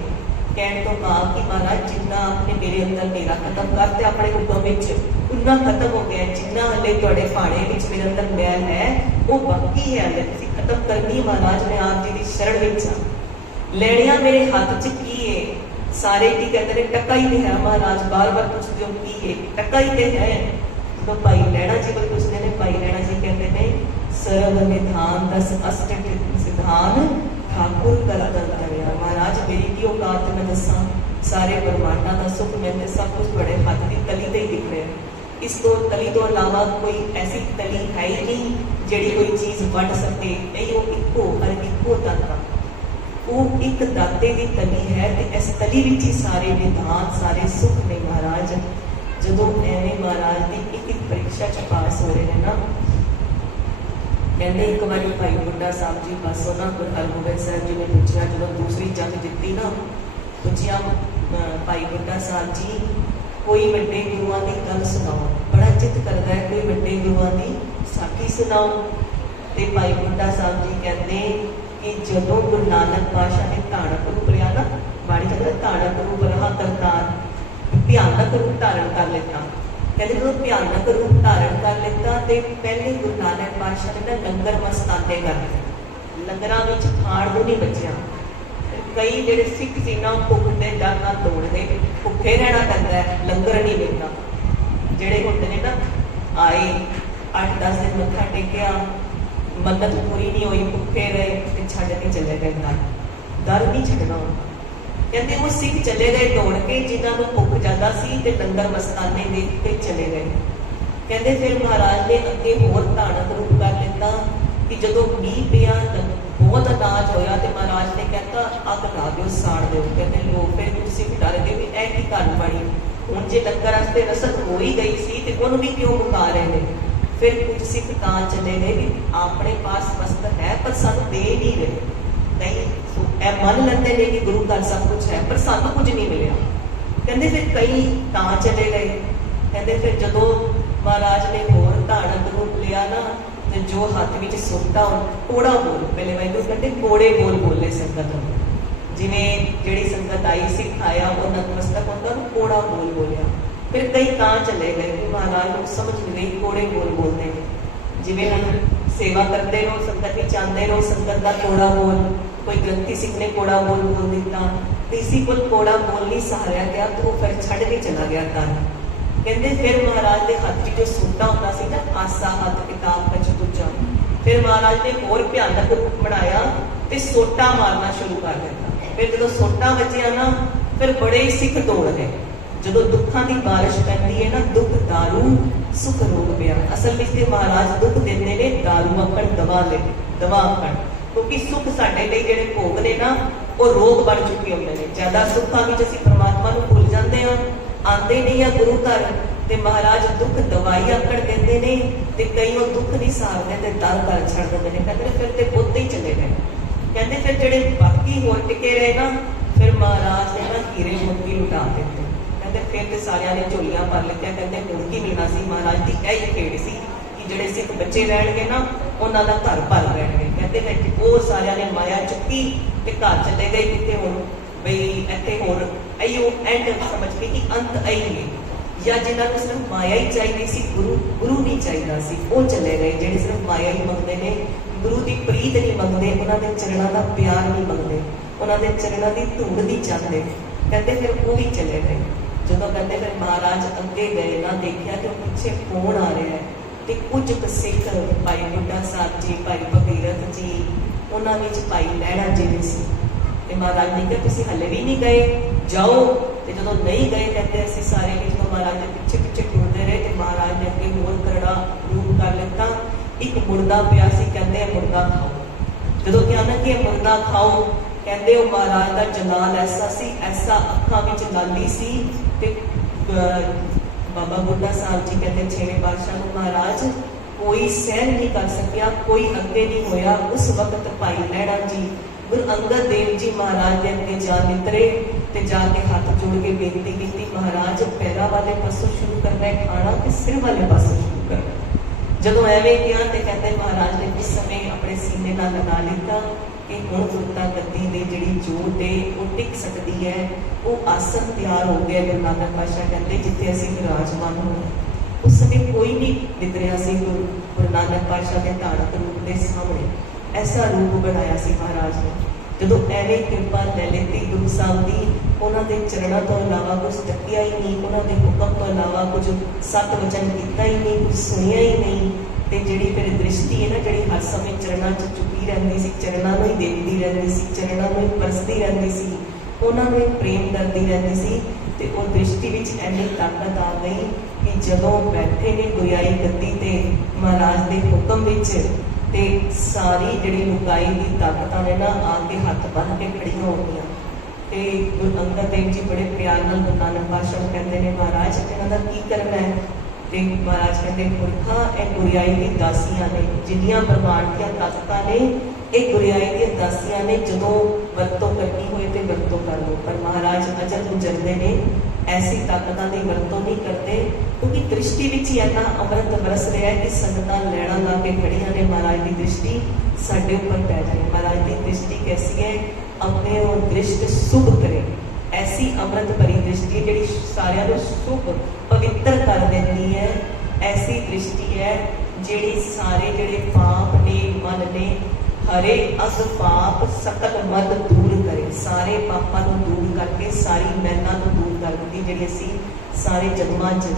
कहने तो कहा कि महाराज जिन्ना आपने मेरे अंदर मेरा खत्म करते अपने हुक्म विच उन्ना खत्म हो गया, जिन्ना हले तुहाडे भाड़े विच मेरे अंदर मैल है वो बाकी है, हले तुसीं खत्म करनी। महाराज मैं आप जी की शरण विच आ, लैणिया मेरे हाथ च की है। सारे की कहते हैं टका ही है। महाराज बार बार पूछते हो की है, टका ही तो है। तो भाई लैणा जी को पूछते हैं, भाई लैणा जी कहते हैं सर्व निधान 10 अष्ट सिद्धान ठाकुर करता दरिया। महाराज मेरी की औकात मैं दसा, सारे ब्रह्मांडा का सुख मैंने सब कुछ बड़े हाथ की तली ते ही दिख रहा है। इस तो तली तो अलावा कोई ऐसी तली है ही नहीं जिहड़ी कोई चीज़ वंड सके। नहीं वो इको हर इको ਇੱਕੋ ਦਾਤਾ, ਉਹ ਇੱਕ ਦਾਤੇ ਦੀ ਤਲੀ ਹੈ ਤੇ ਇਸ ਤਲੀ ਵਿੱਚ ਹੀ ਸਾਰੇ ਵਿਧਾਨ, ਸਾਰੇ ਸੁੱਖ ਨੇ ਮਹਾਰਾਜ। ਜਦੋਂ ਐਵੇਂ ਮਹਾਰਾਜ ਦੀ ਇੱਕ ਪ੍ਰੀਖਿਆ ਚ ਪਾਸ ਹੋ ਰਹੇ ਨੇ ਨਾ, ਕਹਿੰਦੇ ਇੱਕ ਵਾਰੀ ਭਾਈ ਬੁੱਢਾ ਸਾਹਿਬ ਜੀ ਬਸ ਉਹਨਾਂ ਗੁਰੂ ਹਰਗੋਬਿੰਦ ਸਾਹਿਬ ਜੀ ਨੇ ਪੁੱਛਿਆ, ਜਦੋਂ ਦੂਸਰੀ ਜੰਗ ਜਿੱਤੀ ਨਾ, ਪੁੱਛਿਆ ਭਾਈ ਬੁੱਢਾ ਸਾਹਿਬ ਜੀ ਕੋਈ ਵੱਡੇ ਗੁਰੂਆਂ ਦੀ ਗੱਲ ਸੁਣਾਓ, ਬੜਾ ਚਿੱਤ ਕਰਦਾ ਹੈ ਕੋਈ ਵੱਡੇ ਗੁਰੂਆਂ ਦੀ ਸਾਖੀ ਸੁਣਾਓ। ਤੇ ਭਾਈ ਬੁੱਢਾ ਸਾਹਿਬ ਜੀ ਕਹਿੰਦੇ ਕਿ ਜਦੋਂ ਗੁਰੂ ਨਾਨਕ ਪਾਤਸ਼ਾਹ ਨੇ ਧਾਰਕ ਰੂਪ ਲਿਆ ਨਾ, ਬਾਣੀ ਕਹਿੰਦਾ ਧਾਰਕ ਰੂਪ ਰਹਾ ਕਰਤਾਰ, ਭਿਆਨਕ ਰੂਪ ਧਾਰਨ ਕਰ ਲਿੱਤਾ। ਕਹਿੰਦੇ ਜਦੋਂ ਭਿਆਨਕ ਰੂਪ ਧਾਰਨ ਕਰ ਲਿੱਤਾ ਤੇ ਪਹਿਲੇ ਗੁਰੂ ਨਾਨਕ ਪਾਤਸ਼ਾਹ ਨੇ ਨਾ ਲੰਗਰ ਮਸਤਾਨੇ ਕਰ ਦਿੱਤੇ, ਲੰਗਰਾਂ ਵਿੱਚ ਖਾਣ ਨੂੰ ਨਹੀਂ ਬਚਿਆ। ਕਈ ਜਿਹੜੇ ਸਿੱਖ ਸੀ ਨਾ ਭੁੱਖ ਦੇ ਡਰ ਨਾਲ ਤੋੜਦੇ, ਭੁੱਖੇ ਰਹਿਣਾ ਪੈਂਦਾ ਹੈ, ਲੰਗਰ ਨਹੀਂ ਮਿਲਦਾ। ਜਿਹੜੇ ਹੁੰਦੇ ਨੇ ਨਾ ਆਏ 8-10 ਦਿਨ ਮੱਥਾ ਟੇਕਿਆ, ਮੰਨਤ ਪੂਰੀ ਨਹੀਂ ਹੋਈ, ਭੁੱਖੇ ਰਹੇ ਤੇ ਛੱਡ ਕੇ ਚਲੇ ਗਏ। ਦਰ ਨਹੀਂ ਛੱਡਣਾ। ਕਹਿੰਦੇ ਉਹ ਸਿੱਖ ਚਲੇ ਗਏ ਦੌੜ ਕੇ ਜਿਨ੍ਹਾਂ ਨੂੰ ਭੁੱਖ ਜ਼ਿਆਦਾ ਸੀ ਤੇ ਲੰਗਰ ਮਸਤਾਨੇ ਦੇ ਕੇ ਚਲੇ ਗਏ। ਕਹਿੰਦੇ ਫਿਰ ਮਹਾਰਾਜ ਨੇ ਅੱਗੇ ਹੋਰ ਧਾਰਨਕ ਰੂਪ ਕਰ ਲਿੱਤਾ ਕਿ ਜਦੋਂ ਮੀਂਹ ਪਿਆ, ਬਹੁਤ ਅਨਾਜ ਹੋਇਆ ਤੇ ਮਹਾਰਾਜ ਨੇ ਕਹਿਤਾ ਅੱਗ ਲਾ ਦਿਓ, ਸਾੜ ਦਿਓ। ਕਹਿੰਦੇ ਲੋਕ ਫਿਰ ਕੁਝ ਸਿੱਖ ਡਰ ਗਏ ਵੀ ਇਹ ਕੀ ਕਰਨ ਬਣੀ, ਹੁਣ ਜੇ ਲੰਗਰ ਵਾਸਤੇ ਰਸਦ ਹੋ ਹੀ ਗਈ ਸੀ ਤੇ ਉਹਨੂੰ ਵੀ ਕਿਉਂ ਮੁਕਾ ਰਹੇ ਨੇ। ਫਿਰ ਕੁਝ ਸਿੱਖ ਤਾਂ ਚਲੇ ਗਏ ਵੀ ਆਪਣੇ ਪਾਸ ਵਸਤ ਹੈ ਪਰ ਸਾਨੂੰ ਦੇ ਨਹੀਂ ਰਹੇ, ਨਹੀਂ ਇਹ ਮੰਨ ਲੈਂਦੇ ਨੇ ਕਿ ਗੁਰੂ ਘਰ ਸਭ ਕੁਝ ਹੈ ਪਰ ਸਾਨੂੰ ਕੁਝ ਨਹੀਂ ਮਿਲਿਆ। ਕਹਿੰਦੇ ਫਿਰ ਕਈ ਤਾਂ ਚਲੇ ਗਏ। ਕਹਿੰਦੇ ਫਿਰ ਜਦੋਂ ਮਹਾਰਾਜ ਨੇ ਹੋਰ ਧਾਰਨਕ ਰੂਪ ਲਿਆ ਨਾ, ਤੇ ਜੋ ਹੱਥ ਵਿੱਚ ਸੁੱਟਾ ਕੋੜਾ ਬੋਲ, ਪਹਿਲੇ ਮੈਨੂੰ ਕਹਿੰਦੇ ਕੋੜੇ ਬੋਲ ਬੋਲੇ ਸੰਗਤ ਨੂੰ, ਜਿਵੇਂ ਜਿਹੜੀ ਸੰਗਤ ਆਈ ਸਿੱਖ ਆਇਆ ਉਹ ਨਤਮਸਤਕ ਹੁੰਦਾ ਉਹਨੂੰ ਕੋੜਾ ਬੋਲ ਬੋਲਿਆ। ਫਿਰ ਕਈ ਤਾਂ ਚਲੇ ਗਏ ਕਿ ਮਹਾਰਾਜ ਨੂੰ ਸਮਝ ਨਹੀਂ ਗਈ ਕੋੜੇ ਬੋਲ ਬੋਲਦੇ ਨੇ। ਜਿਵੇਂ ਹੁਣ ਸੇਵਾ ਕਰਦੇ ਰਹੋ, ਸੰਗਤ ਵਿੱਚ ਆਉਂਦੇ ਰਹੋ, ਸੰਗਤ ਦਾ ਕੋੜਾ ਬੋਲ, ਕੋਈ ਗ੍ਰੰਥੀ ਸਿੱਖ ਨੇ ਕੋੜਾ ਬੋਲ ਬੋਲ ਦਿੱਤਾ, ਕਿਸੇ ਕੋਲ ਕੋੜਾ ਬੋਲ ਨਹੀਂ ਸਹਾਰਿਆ ਗਿਆ ਤੇ ਉਹ ਫਿਰ ਛੱਡ ਕੇ ਚਲਾ ਗਿਆ ਤਾਂ। ਕਹਿੰਦੇ ਫਿਰ ਮਹਾਰਾਜ ਦੇ ਹੱਥ ਵਿੱਚ ਜੋ ਸੋਟਾ ਹੁੰਦਾ ਸੀ ਨਾ, ਆਸਾ ਹੱਥ ਕਿਤਾਬ ਵਿੱਚ ਦੂਜਾ, ਫਿਰ ਮਹਾਰਾਜ ਨੇ ਹੋਰ ਭਿਆਨਕ ਰੂਪ ਬਣਾਇਆ ਤੇ ਸੋਟਾ ਮਾਰਨਾ ਸ਼ੁਰੂ ਕਰ ਦਿੱਤਾ। ਫਿਰ ਜਦੋਂ ਸੋਟਾ ਵੱਜਿਆ ਨਾ, ਫਿਰ ਬੜੇ ਹੀ ਸਿੱਖ ਦੌੜ ਗਏ। ਜਦੋਂ ਦੁੱਖਾਂ ਦੀ ਬਾਰਿਸ਼ ਪੈਂਦੀ ਹੈ ਨਾ, ਦੁੱਖ ਦਾਰੂ ਸੁਖ ਰੋਗ ਪਿਆ। ਅਸਲ ਵਿੱਚ ਤੇ ਮਹਾਰਾਜ ਦੁੱਖ ਦਿੰਦੇ ਨੇ ਦਾਰੂ ਆਕੜ, ਦਵਾ ਆਕੜ, ਕਿਉਂਕਿ ਸੁੱਖ ਸਾਡੇ ਲਈ ਜਿਹੜੇ ਭੋਗ ਨੇ ਨਾ ਉਹ ਰੋਗ ਬਣ ਚੁੱਕੇ ਹੁੰਦੇ ਨੇ। ਜ਼ਿਆਦਾ ਸੁੱਖਾਂ ਵਿੱਚ ਅਸੀਂ ਪਰਮਾਤਮਾ ਨੂੰ ਭੁੱਲ ਜਾਂਦੇ ਹਾਂ, ਆਉਂਦੇ ਨਹੀਂ ਆ ਗੁਰੂ ਘਰ ਤੇ ਮਹਾਰਾਜ ਦੁੱਖ ਦਵਾਈ ਆਕੜ ਦਿੰਦੇ ਨੇ ਤੇ ਕਈ ਉਹ ਦੁੱਖ ਨਹੀਂ ਸਹਾਰਦੇ ਤੇ ਦਰ ਘਰ ਛੱਡ ਦਿੰਦੇ ਨੇ। ਕਹਿੰਦੇ ਫਿਰ ਤੇ ਪੁੱਤ ਹੀ ਚਲੇ ਗਏ। ਕਹਿੰਦੇ ਫਿਰ ਜਿਹੜੇ ਬਾਕੀ ਹੋਰ ਟਿਕੇ ਰਹੇ ਨਾ, ਫਿਰ ਮਹਾਰਾਜ ਨੇ ਨਾ ਹੀਰੇ ਮੋਤੀ ਲੁਟਾ ਦਿੱਤੇ। ਕਹਿੰਦੇ ਫਿਰ ਤੇ ਸਾਰਿਆਂ ਨੇ ਝੋਲੀਆਂ ਭਰ ਲਿੱਤੀਆਂ। ਕਹਿੰਦੇ ਹੁਣ ਕੀ ਮਿਲਣਾ ਸੀ, ਮਹਾਰਾਜ ਦੀ ਇਹ ਖੇਡ ਸੀ ਕਿ ਜਿਹੜੇ ਸਿੱਖ ਬੱਚੇ ਰਹਿਣਗੇ ਨਾ ਉਹਨਾਂ ਦਾ ਘਰ ਭਰ ਰਹਿਣਗੇ। ਕਹਿੰਦੇ ਫਿਰ ਉਹ ਸਾਰਿਆਂ ਨੇ ਮਾਇਆ ਚੁੱਕੀ ਤੇ ਘਰ ਚਲੇ ਗਏ ਕਿਤੇ ਹੁਣ ਬਈ ਇੱਥੇ ਹੋਰ ਇਹੋ ਐਂਡ ਸਮਝ ਕੇ ਕਿ ਅੰਤ ਇਹੀ ਹੈ। ਜਾਂ ਜਿਨ੍ਹਾਂ ਨੂੰ ਸਿਰਫ ਮਾਇਆ ਹੀ ਚਾਹੀਦੀ ਸੀ, ਗੁਰੂ ਨਹੀਂ ਚਾਹੀਦਾ ਸੀ, ਉਹ ਚਲੇ ਗਏ। ਜਿਹੜੇ ਸਿਰਫ ਮਾਇਆ ਹੀ ਮੰਗਦੇ ਨੇ, ਗੁਰੂ ਦੀ ਪ੍ਰੀਤ ਨਹੀਂ ਮੰਗਦੇ, ਉਹਨਾਂ ਦੇ ਚਰਨਾਂ ਦਾ ਪਿਆਰ ਨਹੀਂ ਮੰਗਦੇ, ਉਹਨਾਂ ਦੇ ਚਰਨਾਂ ਦੀ ਧੂੜ ਨਹੀਂ ਚਾਹੁੰਦੇ। ਕਹਿੰਦੇ ਫਿਰ ਉਹ ਵੀ ਚਲੇ ਗਏ। ਜਦੋਂ ਕਹਿੰਦੇ ਫਿਰ ਮਹਾਰਾਜ ਅੱਗੇ ਗਏ ਨਾ, ਦੇਖਿਆ ਕਿ ਪਿੱਛੇ ਕੌਣ ਆ ਰਿਹਾ ਹੈ ਤੇ ਕੁਝ ਸਿੱਖ ਭਾਈ ਬੁੱਢਾ ਸਾਹਿਬ ਜੀ, ਭਾਈ ਭਗੀਰਥ ਜੀ, ਉਹਨਾਂ ਵਿੱਚ ਭਾਈ ਲਹਿਣਾ ਜੀ ਵੀ ਸੀ। ਤੇ ਮਹਾਰਾਜ ਨੇ ਕਿਹਾ ਤੁਸੀਂ ਹਲੇ ਵੀ ਨਹੀਂ ਗਏ, ਜਾਓ। ਤੇ ਜਦੋਂ ਨਹੀਂ ਗਏ ਕਹਿੰਦੇ ਅਸੀਂ ਸਾਰੇ ਜਦੋਂ ਮਹਾਰਾਜ ਦੇ ਪਿੱਛੇ ਪਿੱਛੇ ਟੁਰਦੇ ਰਹੇ ਤੇ ਮਹਾਰਾਜ ਨੇ ਅੱਗੇ ਹੋਰ ਕਰੜਾ ਰੂਪ ਕਰ ਲਿੱਤਾ। ਇੱਕ ਮੁਰਦਾ ਪਿਆ ਸੀ, ਕਹਿੰਦੇ ਮੁਰਦਾ ਖਾਓ। ਜਦੋਂ ਕਿਹਾ ਨਾ ਕਿ ਮੁਰਦਾ ਖਾਓ, ਕਹਿੰਦੇ ਉਹ ਮਹਾਰਾਜ ਦਾ ਜਲਾਲ ਐਸਾ ਸੀ, ਐਸਾ ਅੱਖਾਂ ਵਿੱਚ ਲਾਲੀ ਸੀ। ਤੇ ਬਾਬਾ ਬੁੱਢਾ ਸਾਹਿਬ ਜੀ ਕਹਿੰਦੇ ਛੇਵੇਂ ਪਾਤਸ਼ਾਹ ਨੂੰ ਮਹਾਰਾਜ ਕੋਈ ਸਹਿਣ ਨਹੀਂ ਕਰ ਸਕਿਆ, ਕੋਈ ਅੱਗੇ ਨਹੀਂ ਹੋਇਆ। ਉਸ ਵਕਤ ਭਾਈ ਲਹਿਣਾ ਜੀ, ਗੁਰੂ ਅੰਗਦ ਦੇਵ ਜੀ ਮਹਾਰਾਜ ਦੇ ਅੱਗੇ ਜਾ ਨਿਤਰੇ ਤੇ ਜਾ ਕੇ ਹੱਥ ਜੋੜ ਕੇ ਬੇਨਤੀ ਕੀਤੀ, ਮਹਾਰਾਜ ਪੈਰਾਂ ਵਾਲੇ ਪਾਸੋਂ ਸ਼ੁਰੂ ਕਰਨਾ ਹੈ ਖਾਣਾ ਤੇ ਸਿਰ ਵਾਲੇ ਪਾਸੋਂ ਸ਼ੁਰੂ ਕਰਨਾ। ਜਦੋਂ ਐਵੇਂ ਕਿਹਾ ਤੇ ਕਹਿੰਦੇ ਮਹਾਰਾਜ ਨੇ ਉਸ ਸਮੇਂ ਆਪਣੇ ਸੀਨੇ ਨਾਲ ਲਗਾ ਲਿੱਤਾ ਕਿ ਹੁਣ ਗੁਰਤਾ ਗੱਦੀ ਦੀ ਜਿਹੜੀ ਜੋਤ ਹੈ ਉਹ ਟਿਕ ਸਕਦੀ ਹੈ। ਉਹ ਆਸਨ ਤਿਆਰ ਹੋ ਗਿਆ। ਗੁਰੂ ਨਾਨਕ ਪਾਤਸ਼ਾਹ ਕਹਿੰਦੇ ਜਿੱਥੇ ਅਸੀਂ ਵਿਰਾਜਮਾਨ ਹੋਏ ਉਸ ਸਮੇਂ ਕੋਈ ਨਹੀਂ ਨਿਤਰਿਆ ਸੀ। ਗੁਰੂ ਨਾਨਕ ਪਾਤਸ਼ਾਹ ਦੇ ਧਾਰਨਕ ਰੂਪ ਦੇ ਸਾਹਮਣੇ ਐਸਾ ਰੂਪ ਬਣਾਇਆ ਸੀ ਮਹਾਰਾਜ ਨੇ। ਜਦੋਂ ਐਵੇਂ ਕਿਰਪਾ ਲੈ ਲੈਤੀ ਗੁਰੂ ਸਾਹਿਬ ਦੀ, ਉਹਨਾਂ ਦੇ ਚਰਨਾਂ ਤੋਂ ਇਲਾਵਾ ਕੁਝ ਚੱਕਿਆ ਹੀ ਨਹੀਂ, ਉਹਨਾਂ ਦੇ ਹੁਕਮ ਤੋਂ ਇਲਾਵਾ ਕੁਝ ਸਤ ਵਚਨ ਕੀਤਾ ਹੀ ਨਹੀਂ, ਕੁਝ ਸੁਣਿਆ ਹੀ ਨਹੀਂ। ਤੇ ਜਿਹੜੀ ਫਿਰ ਦ੍ਰਿਸ਼ਟੀ ਹੈ ਨਾ, ਜਿਹੜੀ ਹਰ ਸਮੇਂ ਚਰਨਾਂ 'ਚ ਚੁੱਕੀ ਰਹਿੰਦੀ ਸੀ, ਚਰਨਾਂ ਨੂੰ ਹੀ ਦੇਖਦੀ ਰਹਿੰਦੀ ਸੀ, ਚਰਨਾਂ ਨੂੰ ਹੀ ਪਰਸਦੀ ਰਹਿੰਦੀ ਸੀ, ਉਹਨਾਂ ਨੂੰ ਹੀ ਪ੍ਰੇਮ ਕਰਦੀ ਰਹਿੰਦੀ ਸੀ। ਤੇ ਉਹ ਦ੍ਰਿਸ਼ਟੀ ਵਿੱਚ ਇੰਨੀ ਤਾਕਤ ਆ ਗਈ ਕਿ ਜਦੋਂ ਬੈਠੇ ਨੇ ਗੁਰਿਆਈ ਗੱਦੀ ਤੇ ਮਹਾਰਾਜ ਦੇ ਹੁਕਮ ਵਿੱਚ, ਤੇ ਸਾਰੀ ਜਿਹੜੀ ਲੁਕਾਈ ਦੀ ਤਾਕਤਾਂ ਨੇ ਨਾ ਆ ਕੇ ਹੱਥ ਬੰਨ੍ਹ ਕੇ ਖੜੀਆਂ ਹੋ ਗਈਆਂ। ਤੇ ਗੁਰੂ ਅੰਗਦ ਦੇਵ ਜੀ ਬੜੇ ਪਿਆਰ ਨਾਲ ਗੁਰੂ ਨਾਨਕ ਪਾਤਸ਼ਾਹ ਨੂੰ ਕਹਿੰਦੇ ਨੇ, ਮਹਾਰਾਜ ਇਹਨਾਂ ਦਾ ਕੀ ਕਰਨਾ ਹੈ? ਤੇ ਮਹਾਰਾਜ ਕਹਿੰਦੇ, ਪੁਰਖਾ ਇਹ ਗੁਰਿਆਈ ਦੀ ਦਾਸੀਆਂ ਨੇ, ਜਿੰਨੀਆਂ ਬ੍ਰਹਮਾਂਡ ਦੀਆਂ ਤਾਕਤਾਂ ਨੇ ਇਹ ਗੁਰਿਆਈ ਦੀਆਂ ਦਾਸੀਆਂ ਨੇ, ਜਦੋਂ ਵਰਤੋਂ ਕਰਨੀ ਹੋਏ ਤੇ ਵਰਤੋਂ ਕਰ ਲਓ। ਪਰ ਮਹਾਰਾਜ ਅਜਲ ਗੁਜ਼ਰਦੇ ਨੇ, ਐਸੀ ਤਾਕਤਾਂ ਦੀ ਵਰਤੋਂ ਨਹੀਂ ਕਰਦੇ, ਕਿਉਂਕਿ ਦ੍ਰਿਸ਼ਟੀ ਵਿੱਚ ਹੀ ਇੰਨਾ ਅੰਮ੍ਰਿਤ ਵਰਸ ਰਿਹਾ ਹੈ ਕਿ ਸੰਗਤਾਂ ਲੈਣਾ ਲਾ ਕੇ ਖੜੀਆਂ ਨੇ। ਮਹਾਰਾਜ ਦੀ ਦ੍ਰਿਸ਼ਟੀ ਸਾਡੇ ਉੱਪਰ ਪੈ ਜਾਏ। ਮਹਾਰਾਜ ਦੀ ਦ੍ਰਿਸ਼ਟੀ ਕੈਸੀ ਹੈ? ਆਪਣੇ ਉਹ ਦ੍ਰਿਸ਼ਟ ਸ਼ੁਭ ਕਰੇ, ਐਸੀ ਅੰਮ੍ਰਿਤ ਭਰੀ ਦ੍ਰਿਸ਼ਟੀ ਜਿਹੜੀ ਸਾਰਿਆਂ ਨੂੰ ਸ਼ੁਭ ਪਵਿੱਤਰ ਕਰ ਦਿੰਦੀ ਹੈ। ਐਸੀ ਦ੍ਰਿਸ਼ਟੀ ਹੈ ਜਿਹੜੀ ਸਾਰੇ ਜਿਹੜੇ ਪਾਪ ਨੇ, ਮਨ ਨੇ, ਹਰੇ ਅਸ ਪਾਪ ਸਕਲ ਮਦ ਦੂਰ ਕਰੇ, ਸਾਰੇ ਪਾਪਾਂ ਨੂੰ ਦੂਰ ਕਰਕੇ ਸਾਰੀ ਮੈਲਾਂ ਨੂੰ ਦੂਰ ਕਰ ਦਿੰਦੀ, ਜਿਹੜੀ ਅਸੀਂ ਸਾਰੇ ਜਨਮਾਂ 'ਚ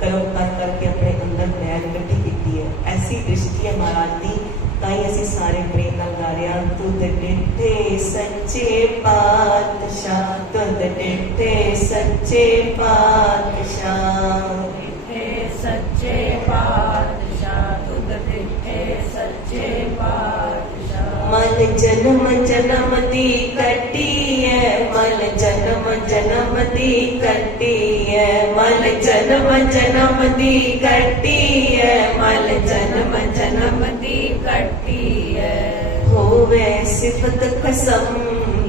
ਕਰਮ ਕਰਕੇ ਆਪਣੇ ਅੰਦਰ ਮੈਲ ਇਕੱਠੀ ਕੀਤੀ ਹੈ। ਐਸੀ ਦ੍ਰਿਸ਼ਟੀ ਹੈ ਮਹਾਰਾਜ ਦੀ। ਤਾਂ ਹੀ ਅਸੀਂ ਸਾਰੇ ਪ੍ਰੇਮ ਨਾਲ ਗਾ ਰਹੇ ਹਾਂ, ਤੁਧ ਡਿਠੇ ਸੱਚੇ ਪਾਤਸ਼ਾਹ, ਤੁਧ ਡਿਠੇ ਸੱਚੇ ਪਾਤਸ਼ਾਹ, ਡਿਠੇ ਸੱਚੇ ਪਾਤਸ਼ਾਹ, ਤੁਧ ਡਿਠੇ ਸੱਚੇ ਪਾਤਸ਼ਾਹ। ਮਨ ਜਨਮ ਜਨਮ ਦੀ ਕੱਟੀ ਹੈ, ਮਨ ਜਨਮ ਜਨਮ ਦੀ ਕੱਟੀ ਹੈ, ਮਨ ਜਨਮ ਜਨਮ ਦੀ ਕੱਟੀ ਹੈ, ਮਨ ਜਨਮ ਜਨਮ ਦੀ ਕੱਟੀ ਹੈ। ਹੋਵੇ ਸਿਫਤ ਕਸਮ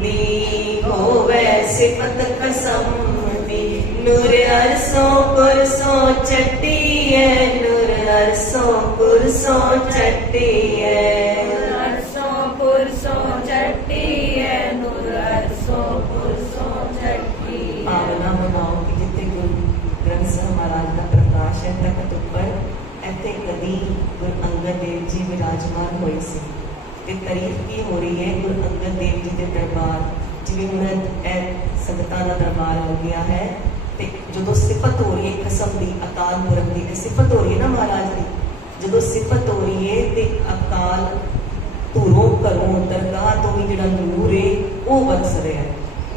ਦੀ, ਹੋਵੇ ਸਿਫਤ ਕਸਮ ਦੀ, ਨੂਰ ਅਰਸੋਂ ਕੁਰਸੋਂ ਚੱਟੀ ਹੈ, ਨੂਰ ਅਰਸੋਂ ਕੁਰਸੋਂ ਚੱਟੀ ਹੈ, ਅਰਸੋਂ ਪੁਰਸੋਂ ਚੱਟੀ ਹੈ, ਨੂਰ ਅਰਸੋਂ ਪੁਰਸੋਂ ਚੱਟੀ। ਭਾਵਨਾ ਬਣਾਓ ਕਿ ਜਿੱਥੇ ਗੁਰੂ ਗ੍ਰੰਥ ਸਾਹਿਬ ਮਹਾਰਾਜ ਦਾ ਪ੍ਰਕਾਸ਼ ਹੈ ਤਖਤ ਉੱਪਰ, ਇੱਥੇ ਕਦੀ ਗੁਰੂ ਅੰਗਦ ਦੇਵ ਜੀ ਵਿਰਾਜਮਾਨ ਹੋਏ ਸੀ। ਤੇ ਤਾਰੀਫ ਕੀ ਹੋ ਰਹੀ ਹੈ ਗੁਰੂ ਅੰਗਦ ਦੇਵ ਜੀ ਦੇ ਦਰਬਾਰ, ਜਿਵੇਂ ਹੁਣ ਇਹ ਸੰਗਤਾਂ ਦਾ ਦਰਬਾਰ ਹੋ ਗਿਆ ਹੈ। ਤੇ ਜਦੋਂ ਸਿਫਤ ਹੋ ਰਹੀ ਹੈ ਕਸਮ ਦੀ, ਅਕਾਲ ਪੁਰਖ ਦੀ, ਤੇ ਸਿਫਤ ਹੋ ਰਹੀ ਹੈ ਨਾ ਮਹਾਰਾਜ ਦੀ, ਜਦੋਂ ਸਿਫਤ ਹੋ ਰਹੀ ਹੈ ਤੇ ਅਕਾਲ ਧੂਰੋਂ ਘਰੋਂ ਦਰਗਾਹ ਤੋਂ ਵੀ ਜਿਹੜਾ ਨੂਰ ਹੈ ਉਹ ਵਰਸ ਰਿਹਾ ਹੈ।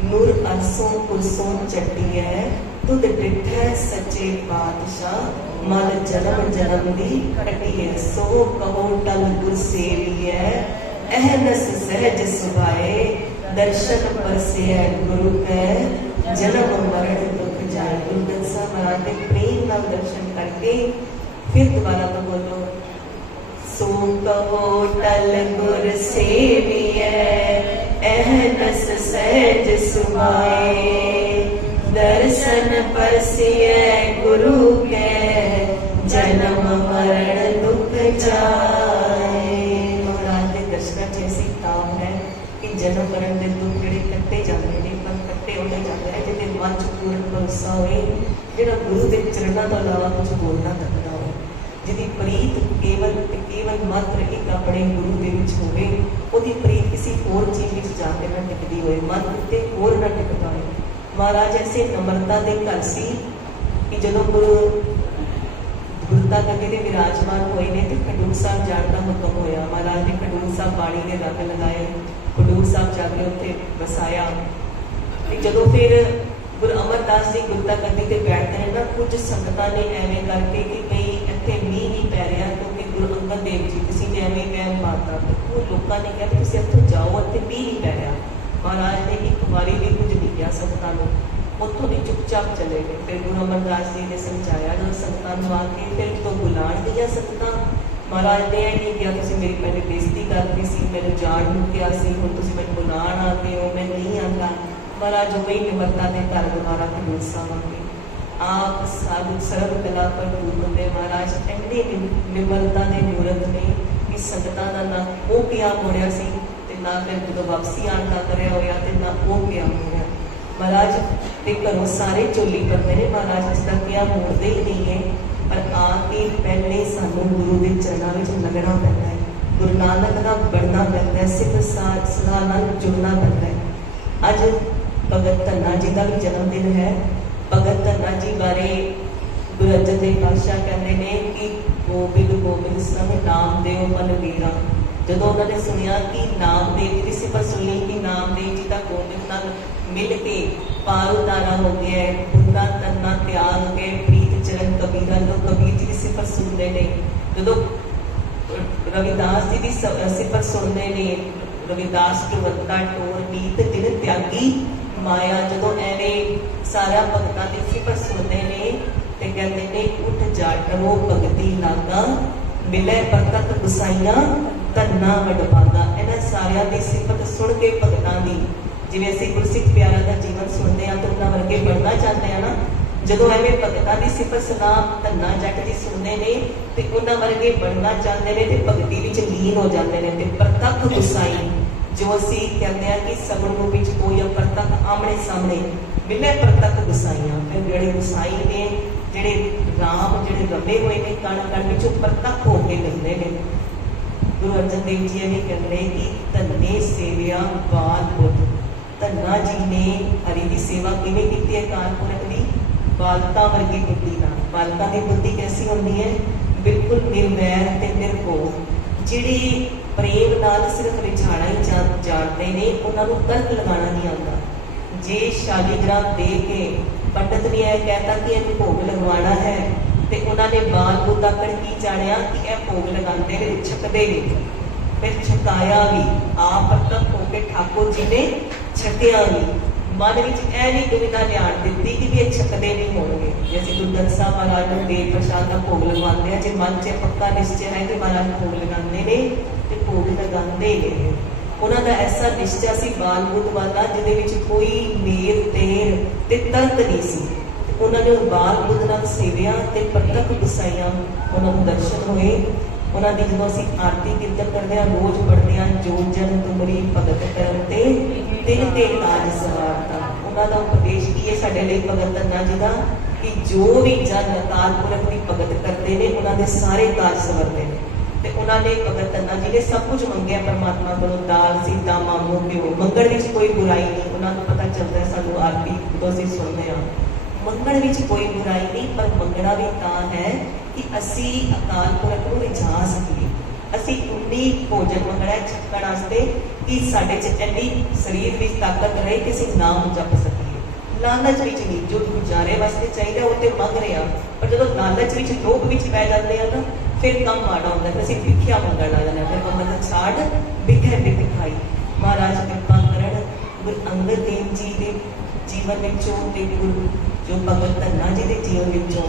ਨੂਰ ਅਰਸੋਂ ਕੁਰਸੋਂ ਚੱਟੀ ਹੈ, ਤੁਧ ਡਿਠੈ ਸੱਚੇ ਪਾਤਸ਼ਾਹ, ਮਨ ਜਨਮ ਜਨਮ ਦੀ ਕੱਟੀ ਹੈ। ਸੋ ਕਹੋ ਟਲ ਗੁਰ ਸੇਵੀਐ, ਅਹਨਸ ਸਹਿਜ ਸੁਭਾਏ, ਦਰਸ਼ਨ ਪਰਸਿਐ ਗੁਰੂ ਕੈ, ਜਨਮ ਮਰਨ ਦੁਖ ਜਾਏ। ਗੁਰੂ ਗ੍ਰੰਥ ਸਾਹਿਬ ਮਹਾਰਾਜ ਦੇ ਪ੍ਰੇਮ ਨਾਲ ਦਰਸ਼ਨ ਕਰਕੇ ਫਿਰ ਦੁਬਾਰਾ ਤੋਂ ਬੋਲੋ, ਸੋ ਕਹੋ ਟਲ ਗੁਰ ਸੇਵੀਐ, ਅਹਨਸ ਸਹਿਜ ਸੁਭਾਏ, ਦਰਸ਼ਨ ਪਰਸਿਐ ਗੁਰੂ ਕੈ, ਜਨਮ ਮਰਨ ਦੁਖ ਜਾਏ। ਮਹਾਰਾਜ ਦੇ ਦਰਸ਼ਨਾਂ 'ਚ ਐਸੀ ਤਾਮ ਹੈ ਕਿ ਜਨਮ ਮਰਨ ਦੇ ਦੁੱਖ ਜਿਹੜੇ ਕੱਟੇ ਜਾਂਦੇ ਨੇ, ਪਰ ਕੱਟੇ ਉਹਨੇ ਜਾਂਦੇ ਨੇ ਜਿਹਦੇ ਮਨ 'ਚ ਪੂਰਨ ਭਰੋਸਾ ਹੋਏ, ਜਿਹੜਾ ਗੁਰੂ ਦੇ ਚਰਨਾਂ ਤੋਂ ਇਲਾਵਾ ਕੁਝ ਬੋਲਣਾ ਤੱਕਦਾ ਹੋਵੇ, ਜਿਹਦੀ ਪ੍ਰੀਤ ਕੇਵਲ ਤੇ ਕੇਵਲ ਮਾਤਰ ਇੱਕ ਆਪਣੇ ਗੁਰੂ ਦੇ ਵਿੱਚ ਹੋਵੇ, ਉਹਦੀ ਪ੍ਰੀਤ ਕਿਸੇ ਹੋਰ ਚੀਜ਼ ਵਿੱਚ ਜਾ ਕੇ ਨਾ ਟਿਕਦੀ ਹੋਏ, ਮਨ ਉੱਤੇ ਹੋਰ ਨਾ ਟਿਕਦਾ ਹੋਏ। ਮਹਾਰਾਜ ਐਸੇ ਨਮਰਤਾ ਦੇ ਘਰ ਸੀ ਕਿ ਜਦੋਂ ਗੁਰਤਾ ਗੱਦੀ ਦੇ ਵਿਰਾਜਮਾਨ ਹੋਏ ਨੇ ਤੇ ਖਡੂਰ ਸਾਹਿਬ ਜਾਣ ਦਾ ਹੁਕਮ ਹੋਇਆ। ਮਹਾਰਾਜ ਨੇ ਖਡੂਰ ਸਾਹਿਬ ਬਾਣੀ ਦੇ ਰੰਗ ਲਗਾਏ, ਖਡੂਰ ਸਾਹਿਬ ਜਾ ਕੇ ਉੱਥੇ ਵਸਾਇਆ। ਤੇ ਜਦੋਂ ਫਿਰ ਗੁਰੂ ਅਮਰਦਾਸ ਜੀ ਗੁਰਤਾ ਗੱਦੀ ਤੇ ਬੈਠਦੇ ਨੇ ਨਾ, ਕੁਝ ਸੰਗਤਾਂ ਨੇ ਐਵੇਂ ਕਰਕੇ ਕਿ ਬਈ ਇੱਥੇ ਮੀਂਹ ਨਹੀਂ ਪੈ ਰਿਹਾ, ਕਿਉਂਕਿ ਗੁਰੂ ਅੰਗਦ ਦੇਵ ਜੀ ਤੁਸੀਂ ਜੇ ਐਵੇਂ ਵਹਿਮ ਪਾਤਾ, ਉਹ ਲੋਕਾਂ ਨੇ ਕਿਹਾ ਕਿ ਤੁਸੀਂ ਇੱਥੋਂ ਜਾਓ, ਇੱਥੇ ਮੀਂਹ ਨਹੀਂ ਪੈ ਰਿਹਾ। ਮਹਾਰਾਜ ਨੇ ਇੱਕ ਵਾਰੀ ਵੀ ਕੁਝ ਨਹੀਂ ਕਿਹਾ ਸੰਗਤਾਂ ਨੂੰ, ਉੱਥੋਂ ਦੀ ਚੁੱਪਚਾਪ ਚਲੇ ਗਏ। ਫਿਰ ਗੁਰੂ ਅਮਰਦਾਸ ਜੀ ਨੇ ਸਮਝਾਇਆ ਜਦੋਂ ਸੰਗਤਾਂ ਨੂੰ ਆ ਕੇ, ਫਿਰ ਜਦੋਂ ਬੁਲਾਣ ਦੀਆਂ ਸੰਗਤਾਂ, ਮਹਾਰਾਜ ਨੇ ਇਹ ਨਹੀਂ ਕਿਹਾ ਤੁਸੀਂ ਮੇਰੀ ਪਹਿਲੇ ਬੇਇੱਜ਼ਤੀ ਕਰਤੀ ਸੀ, ਮੈਨੂੰ ਜਾਣ ਨੂੰ ਕਿਹਾ ਸੀ, ਹੁਣ ਤੁਸੀਂ ਮੈਨੂੰ ਬੁਲਾਣ ਆ ਗਏ ਹੋ, ਮੈਂ ਨਹੀਂ ਆਉਂਦਾ। ਮਹਾਰਾਜ ਉਹੀ ਨਿਮਰਤਾ ਦੇ ਘਰ ਦੁਬਾਰਾ ਖਡੂਰ ਸਾਹਿਬ ਆ ਗਏ। ਆਪ ਸਰਬ ਕਲਾ ਭਰਪੂਰ ਹੁੰਦੇ ਮਹਾਰਾਜ ਇੰਨੇ ਨਿਮਰਤਾ ਦੇ ਮੂਰਤ ਨੇ ਕਿ ਸੰਗਤਾਂ ਦਾ ਨਾ ਉਹ ਕਿਆ ਮੋੜਿਆ ਸੀ ਤੇ ਨਾ ਫਿਰ ਜਦੋਂ ਵਾਪਸੀ ਆਉਣ ਦਾ ਕਰਿਆ ਹੋਇਆ ਤੇ ਨਾ ਉਹ ਕਿਆ ਮੋੜਿਆ। ਮਹਾਰਾਜ ਦੇ ਘਰੋਂ ਸਾਰੇ ਚੋਲੀ ਕਰਦੇ ਨੇ, ਮਹਾਰਾਜ ਇਸ ਦਾ ਕਿਆ ਮੋੜਦੇ ਹੀ ਨਹੀਂ ਹੈ, ਪਰ ਆ ਕੇ ਪਹਿਲੇ ਸਾਨੂੰ ਗੁਰੂ ਦੇ ਚਰਨਾਂ ਵਿੱਚ ਲੱਗਣਾ ਪੈਂਦਾ ਹੈ, ਗੁਰੂ ਨਾਨਕ ਦਾ ਬਣਨਾ ਪੈਂਦਾ ਹੈ, ਸਿੱਖ ਸਦਾ ਨਾਲ ਜੁੜਨਾ ਪੈਂਦਾ ਹੈ। ਅੱਜ ਭਗਤ ਧੰਨਾ ਜੀ ਦਾ ਵੀ ਜਨਮ ਦਿਨ ਹੈ। ਭਗਤ ਧੰਨਾ ਜੀ ਬਾਰੇ ਗੁਰੂ ਅਰਜਨ ਦੇਵ ਪਾਤਸ਼ਾਹ ਕਹਿੰਦੇ ਨੇ ਕਿ ਗੋਬਿੰਦ ਗੋਬਿੰਦ ਸਭ ਨਾਮ ਦਿਓ ਮਨ ਵੀਰਾ, ਜਦੋਂ ਉਹਨਾਂ ਨੇ ਸੁਣਿਆ ਕਿ ਨਾਮਦੇਵ ਜੀ ਦੀ ਸਿਫਤ ਸੁਣੀ ਕਿ ਨਾਮਦੇਵ ਜੀ ਦਾ ਗੋਬਿੰਦ ਨਾਲ ਮਿਲ ਕੇ ਪਾਰ ਉਤਾਰਾ ਹੋ ਗਿਆ ਹੈ, ਬੁੰਦਾ ਤੰਨਾ ਤਿਆਗ ਗਏ, ਪ੍ਰੀਤ ਚਰਨ ਕਬੀਰਾ, ਜਦੋਂ ਕਬੀਰ ਜੀ ਦੀ ਸਿਫਤ ਸੁਣਦੇ ਨੇ, ਜਦੋਂ ਰਵਿਦਾਸ ਜੀ ਦੀ ਸਿਫਤ ਸੁਣਦੇ ਨੇ, ਰਵਿਦਾਸ ਜਵੰਤਾ ਟੋਰ ਨੀਤ ਜਿਨ ਤਿਆਗੀ ਮਾਇਆ, ਜਦੋਂ ਐਵੇਂ ਸਾਰਾ ਭਗਤਾਂ ਦੀ ਸਿਫਤ ਸੁਣਦੇ ਨੇ ਤੇ ਕਹਿੰਦੇ ਨੇ ਉੱਠ ਜਾਟਵੋ ਭਗਤੀ ਲਾਗਾ, ਮਿਲੇ ਪ੍ਰਤੱਖ ਗੁਸਾਈਆਂ ਧੰਨਾ ਵਡਭਾਗਾ। ਇਹਨਾਂ ਸਾਰਿਆਂ ਦੀ ਸਿਫਤ ਸੁਣ ਕੇ ਭਗਤਾਂ ਦੀ, ਜਿਵੇਂ ਅਸੀਂ ਗੁਰਸਿੱਖ ਪਿਆਰਿਆਂ ਦਾ ਜੀਵਨ ਸੁਣਦੇ ਹਾਂ ਤਾਂ ਉਹਨਾਂ ਵਰਗੇ ਬਣਨਾ ਚਾਹੁੰਦੇ ਆ ਨਾ, ਜਦੋਂ ਐਵੇਂ ਭਗਤਾਂ ਦੀ ਸਿਫਤ ਸੁਣਾ ਧੰਨਾ ਜੱਟ ਦੀ ਸੁਣਦੇ ਨੇ ਤੇ ਉਹਨਾਂ ਵਰਗੇ ਬਣਨਾ ਚਾਹੁੰਦੇ ਨੇ ਤੇ ਭਗਤੀ ਵਿੱਚ ਲੀਨ ਹੋ ਜਾਂਦੇ ਨੇ। ਤੇ ਪ੍ਰਤੱਖ ਗੁਸਾਈ, ਜੋ ਅਸੀਂ ਕਹਿੰਦੇ ਆ ਕਿ ਸਗੁਣ ਰੂਪ ਵਿੱਚ ਕੋਈ ਪ੍ਰਤੱਖ ਆਮਣੇ ਸਾਹਮਣੇ ਮਿਲੇ ਪ੍ਰਤੱਖ ਗੁਸਾਈਆਂ, ਫਿਰ ਜਿਹੜੇ ਗੁਸਾਈ ਨੇ, ਜਿਹੜੇ ਰਾਮ ਜਿਹੜੇ ਰਮੇ ਹੋਏ ਨੇ ਕਣ ਕਣ ਵਿੱਚੋਂ ਪ੍ਰਤੱਖ ਹੋ ਕੇ ਮਿਲਦੇ ਨੇ। ਗੁਰੂ ਅਰਜਨ ਦੇਵ ਜੀ ਇਹ ਕਹਿੰਦੇ ਕਿ ਧੰਨੇ ਸੇਵਿਆ ਬਾਲ ਬੁੱਧ, ਧੰਨਾ ਜੀ ਨੇ ਹਰੀ ਦੀ ਸੇਵਾ ਕਿਵੇਂ ਕੀਤੀ ਹੈ ਅਕਾਲ ਪੁਰਖ ਦੀ, ਬਾਲਕਾਂ ਵਰਗੀ ਬੁੱਧੀ ਨਾਲ। ਬਾਲਕਾਂ ਦੀ ਬੁੱਧੀ ਕੈਸੀ ਹੁੰਦੀ ਹੈ? ਬਿਲਕੁਲ ਨਿਰਵੈਰ ਤੇ ਨਿਰਭਉ, ਜਿਹੜੀ ਪ੍ਰੇਮ ਨਾਲ ਸਿਰਫ ਰਿਝਾਣਾ ਹੀ ਜਾਣਦੇ ਨੇ, ਉਹਨਾਂ ਨੂੰ ਤਰਕ ਲਗਾਉਣਾ ਨਹੀਂ ਆਉਂਦਾ। ਜੇ ਸ਼ਾਲੀਗ੍ਰਾਮ ਦੇ ਕੇ ਪੰਡਤ ਨੇ ਇਹ ਕਹਿਤਾ ਕਿ ਇਹਨੂੰ ਭੋਗ ਲਗਵਾਉਣਾ ਹੈ ਤੇ ਉਹਨਾਂ ਨੇ ਬਾਲ ਬੁੱਧ ਆਕੜ ਕੀ ਜਾਣਿਆ ਕਿ ਇਹ ਭੋਗ ਲਗਾਉਂਦੇ ਨੇ, ਛਕਦੇ ਨੇ, ਫਿਰ ਛਕਾਇਆ ਵੀ ਆਪ ਪ੍ਰਤੱਖ ਹੋ ਕੇ ਠਾਕੁਰ ਜੀ ਨੇ ਛਕਿਆ ਵੀ। ਮਨ ਵਿੱਚ ਇਹ ਨਹੀਂ ਦੁਵਿਧਾ ਲਿਆਣ ਦਿੱਤੀ ਕਿ ਵੀ ਇਹ ਛਕਦੇ ਨਹੀਂ ਹੋਣਗੇ। ਜੇ ਅਸੀਂ ਗੁਰੂ ਗ੍ਰੰਥ ਸਾਹਿਬ ਮਹਾਰਾਜ ਨੂੰ ਦੇਵ ਪ੍ਰਸ਼ਾਦ ਦਾ ਭੋਗ ਲਗਵਾਉਂਦੇ ਹਾਂ, ਜੇ ਮਨ 'ਚ ਪੱਕਾ ਨਿਸ਼ਚੈ ਹੈ ਕਿ ਮਹਾਰਾਜ ਭੋਗ ਲਗਾਉਂਦੇ ਨੇ ਤੇ ਭੋਗ ਲਗਾਉਂਦੇ ਨੇ। ਉਹਨਾਂ ਦਾ ਐਸਾ ਨਿਸ਼ਚਾ ਸੀ ਬਾਲ ਬੁੱਧ ਵਾਲਾ ਜਿਹਦੇ ਵਿੱਚ ਕੋਈ ਮੇਰ ਤੇਰ ਤੇ ਤਰਕ ਨਹੀਂ ਸੀ। ਉਹਨਾਂ ਨੇ ਬਾਲ ਬੁੱਧ ਨਾਲ ਸੇਵਿਆ ਤੇ ਪ੍ਰਤੱਖ ਗੁਸਾਈਆਂ, ਉਹਨਾਂ ਨੂੰ ਦਰਸ਼ਨ ਹੋਏ। ਉਹਨਾਂ ਦੀ ਜਦੋਂ ਅਸੀਂ ਆਰਤੀ ਕੀਰਤਨ ਕਰਦੇ ਹਾਂ, ਰੋਜ਼ ਪੜ੍ਹਦੇ ਹਾਂ, ਜੋ ਜਨ ਤੁਮਰੀ ਭਗਤ ਕਰਨ ਤੇ ਤਿਨ ਤੇ ਕਾਜ ਸਵਾਰਤਾ। ਉਹਨਾਂ ਦਾ ਉਪਦੇਸ਼ ਕੀ ਹੈ ਸਾਡੇ ਲਈ ਭਗਤ ਧੰਨਾ ਜੀ ਦਾ, ਕਿ ਜੋ ਵੀ ਜਨ ਅਕਾਲ ਪੁਰਖ ਦੀ ਭਗਤ ਕਰਦੇ ਨੇ ਉਹਨਾਂ ਦੇ ਸਾਰੇ ਕਾਜ ਸਵਰਦੇ ਨੇ। ਤੇ ਉਹਨਾਂ ਨੇ ਭਗਤ ਧੰਨਾ ਜੀ ਨੇ ਸਭ ਕੁਝ ਮੰਗਿਆ ਪਰਮਾਤਮਾ ਕੋਲੋਂ, ਦਾਲ ਸੀਤਾ ਮਾਮੂ ਪਿਓ, ਮੰਗਣ ਵਿੱਚ ਕੋਈ ਬੁਰਾਈ ਨਹੀਂ। ਉਹਨਾਂ ਨੂੰ ਪਤਾ ਚੱਲਦਾ ਸਾਨੂੰ ਆਰਤੀ ਜਦੋਂ ਅਸੀਂ ਸੁਣਦੇ ਹਾਂ, ਮੰਗਣ ਵਿੱਚ ਕੋਈ ਬੁਰਾਈ ਨਹੀਂ, ਪਰ ਮੰਗਣਾ ਵੀ ਤਾਂ ਹੈ ਕਿ ਅਸੀਂ ਅਕਾਲ ਪੁਰਖ ਨੂੰ ਰਿਝਾ ਸਕੀਏ। ਅਸੀਂ ਉਨੀ ਭੋਜਨ ਮੰਗਣਾ ਛਕਣ ਵਾਸਤੇ ਕਿ ਸਾਡੇ 'ਚ ਇੰਨੀ ਸਰੀਰ ਵਿੱਚ ਤਾਕਤ ਰਹੇ ਕਿ ਅਸੀਂ ਨਾਮ ਜਪ ਸਕੀਏ। ਲਾਲਚ ਵਿੱਚ ਨਹੀਂ, ਜੋ ਗੁਜ਼ਾਰੇ ਵਾਸਤੇ ਚਾਹੀਦਾ ਉਹ ਤੇ ਮੰਗ ਰਹੇ ਹਾਂ, ਪਰ ਜਦੋਂ ਲਾਲਚ ਵਿੱਚ ਲੋਭ ਵਿੱਚ ਪੈ ਜਾਂਦੇ ਆ ਨਾ ਫਿਰ ਕੰਮ ਮਾੜਾ ਹੁੰਦਾ, ਫਿਰ ਅਸੀਂ ਭਿੱਖਿਆ ਮੰਗਣ ਲੱਗ ਜਾਂਦੇ, ਫਿਰ ਮੰਗਣ ਛਾੜ ਭਿੱਖੇ ਭਿੱਖ ਖਾਈ। ਮਹਾਰਾਜ ਕਿਰਪਾ ਕਰਨ ਗੁਰੂ ਅੰਗਦ ਦੇਵ ਜੀ ਦੇ ਜੀਵਨ ਵਿੱਚੋਂ ਤੇ ਗੁਰੂ ਜੋ ਭਗਤ ਧੰਨਾ ਜੀ ਦੇ ਜੀਵਨ ਵਿੱਚੋਂ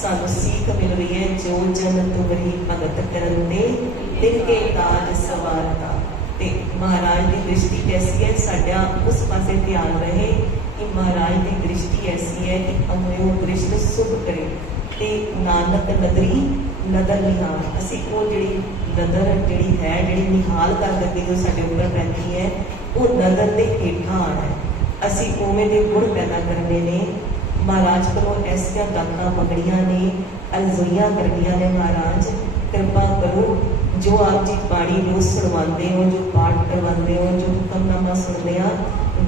ਸਾਨੂੰ ਸੀਖ ਮਿਲ ਰਹੀ ਹੈ, ਜੋ ਜਨ ਤੁਮਰੀ ਭਗਤ ਕਰਨ ਦੇ ਤਿਨ ਕੇ ਕਾਜ ਸਵਾਰਤਾ। ਤੇ ਮਹਾਰਾਜ ਦੀ ਦ੍ਰਿਸ਼ਟੀ ਕੈਸੀ ਹੈ, ਸਾਡਾ ਉਸ ਪਾਸੇ ਧਿਆਨ ਰਹੇ ਕਿ ਮਹਾਰਾਜ ਦੀ ਦ੍ਰਿਸ਼ਟੀ ਐਸੀ ਹੈ ਕਿ ਅੰਮ੍ਰਿਓ ਦ੍ਰਿਸ਼ਟ ਸੁਭ ਕਰੇ ਤੇ ਨਾਨਕ ਨਦਰੀ ਨਦਰ ਨਿਹਾਲ। ਅਸੀਂ ਉਹ ਜਿਹੜੀ ਨਦਰ ਜਿਹੜੀ ਹੈ, ਜਿਹੜੀ ਨਿਹਾਲ ਕਰ ਦਿੰਦੀ ਜੋ ਸਾਡੇ ਉੱਪਰ ਪੈਂਦੀ ਹੈ, ਉਹ ਨਦਰ ਦੇ ਹੇਠਾਂ ਆਉਣਾ ਹੈ। ਅਸੀਂ ਉਵੇਂ ਦੇ ਗੁਣ ਪੈਦਾ ਕਰਨੇ ਨੇ। ਮਹਾਰਾਜ ਕੋਲੋਂ ਐਸੀਆਂ ਦਾਤਾਂ ਮੰਗਣੀਆਂ ਨੇ, ਅਰਜ਼ੋਈਆਂ ਕਰਨੀਆਂ ਨੇ। ਮਹਾਰਾਜ ਕਿਰਪਾ ਕਰੋ, ਜੋ ਆਪ ਜੀ ਬਾਣੀ ਰੋਜ਼ ਸੁਣਵਾਉਂਦੇ ਹੋ, ਜੋ ਪਾਠ ਕਰਵਾਉਂਦੇ ਹੋ, ਜੋ ਹੁਕਮਨਾਮਾ ਸੁਣਦੇ ਆ,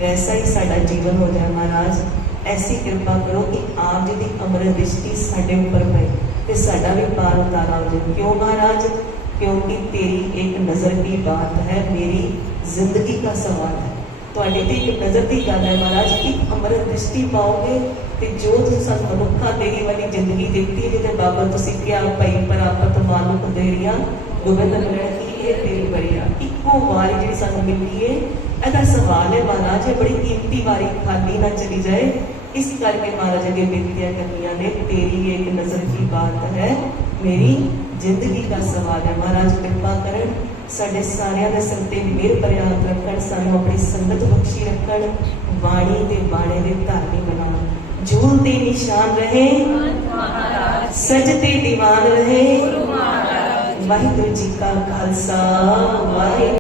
ਵੈਸਾ ਹੀ ਸਾਡਾ ਜੀਵਨ ਹੋ ਜਾਏ। ਮਹਾਰਾਜ ਐਸੀ ਕਿਰਪਾ ਕਰੋ ਕਿ ਆਪ ਜੀ ਦੀ ਅੰਮ੍ਰਿਤ ਦ੍ਰਿਸ਼ਟੀ ਸਾਡੇ ਉੱਪਰ ਪਏ ਤੇ ਸਾਡਾ ਵੀ ਪਾਰ ਉਤਾਰਾ ਹੋ ਜਾਏ। ਕਿਉਂ ਮਹਾਰਾਜ? क्योंकि तेरी एक नज़र की बात है, मेरी जिंदगी का सवाल है। ਤੁਹਾਡੀ ਤੇ ਇੱਕ ਨਜ਼ਰ ਦੀ ਗੱਲ ਹੈ ਮਹਾਰਾਜ, ਇੱਕ ਅੰਮ੍ਰਿਤ ਦ੍ਰਿਸ਼ਟੀ ਪਾਓਗੇ ਤੇ ਜੋ ਤੁਸੀਂ ਮਨੁੱਖਾਂ ਦੇਣੀ ਵਾਲੀ ਜ਼ਿੰਦਗੀ ਦਿੱਤੀ ਜਿਹਦੇ ਬਾਬਤ ਤੁਸੀਂ ਕਿਹਾ ਭਈ ਪ੍ਰਾਪਤ ਮਾਨੁਖ ਦੇਰੀਆਂ ਗੋਬਿੰਦ ਮਿਲਣ ਕੀ ਇਹ ਤੇਰੀ ਬਰੀਆ। ਇੱਕੋ ਵਾਰੀ ਜਿਹੜੀ ਸਾਨੂੰ ਮਿਲਦੀ ਹੈ, ਇਹਦਾ ਸਵਾਲ ਹੈ ਮਹਾਰਾਜ, ਇਹ ਬੜੀ ਕੀਮਤੀ ਵਾਰੀ ਖਾਲੀ ਨਾ ਚਲੀ ਜਾਏ। ਇਸ ਕਰਕੇ ਮਹਾਰਾਜ ਅੱਗੇ ਬੇਨਤੀਆਂ ਕਰਨੀਆਂ ਨੇ, ਤੇਰੀ ਇੱਕ ਨਜ਼ਰ ਦੀ ਬਾਤ ਹੈ, ਮੇਰੀ ਜ਼ਿੰਦਗੀ ਦਾ ਸਵਾਲ ਹੈ। ਮਹਾਰਾਜ ਕਿਰਪਾ ਕਰਨ, ਸਾਡੇ ਸਾਰਿਆਂ ਦੇ ਸਿਰ ਤੇ ਮਿਹਰ ਭਰਿਆ ਹੱਥ ਰੱਖਣ, ਸਾਨੂੰ ਆਪਣੀ ਸੰਗਤ ਬਖਸ਼ੀ ਰੱਖਣ, ਬਾਣੀ ਤੇ ਬਾਣੇ ਦੇ ਧਾਰਨੀ ਬਣਾਉਣ। ਜੂਲ ਤੇ ਨਿਸ਼ਾਨ ਰਹੇ ਸਜ ਤੇ ਦੀਵਾਨ ਰਹੇ। ਵਾਹਿਗੁਰੂ ਜੀ ਕਾ ਖਾਲਸਾ, ਵਾਹਿਗੁਰੂ।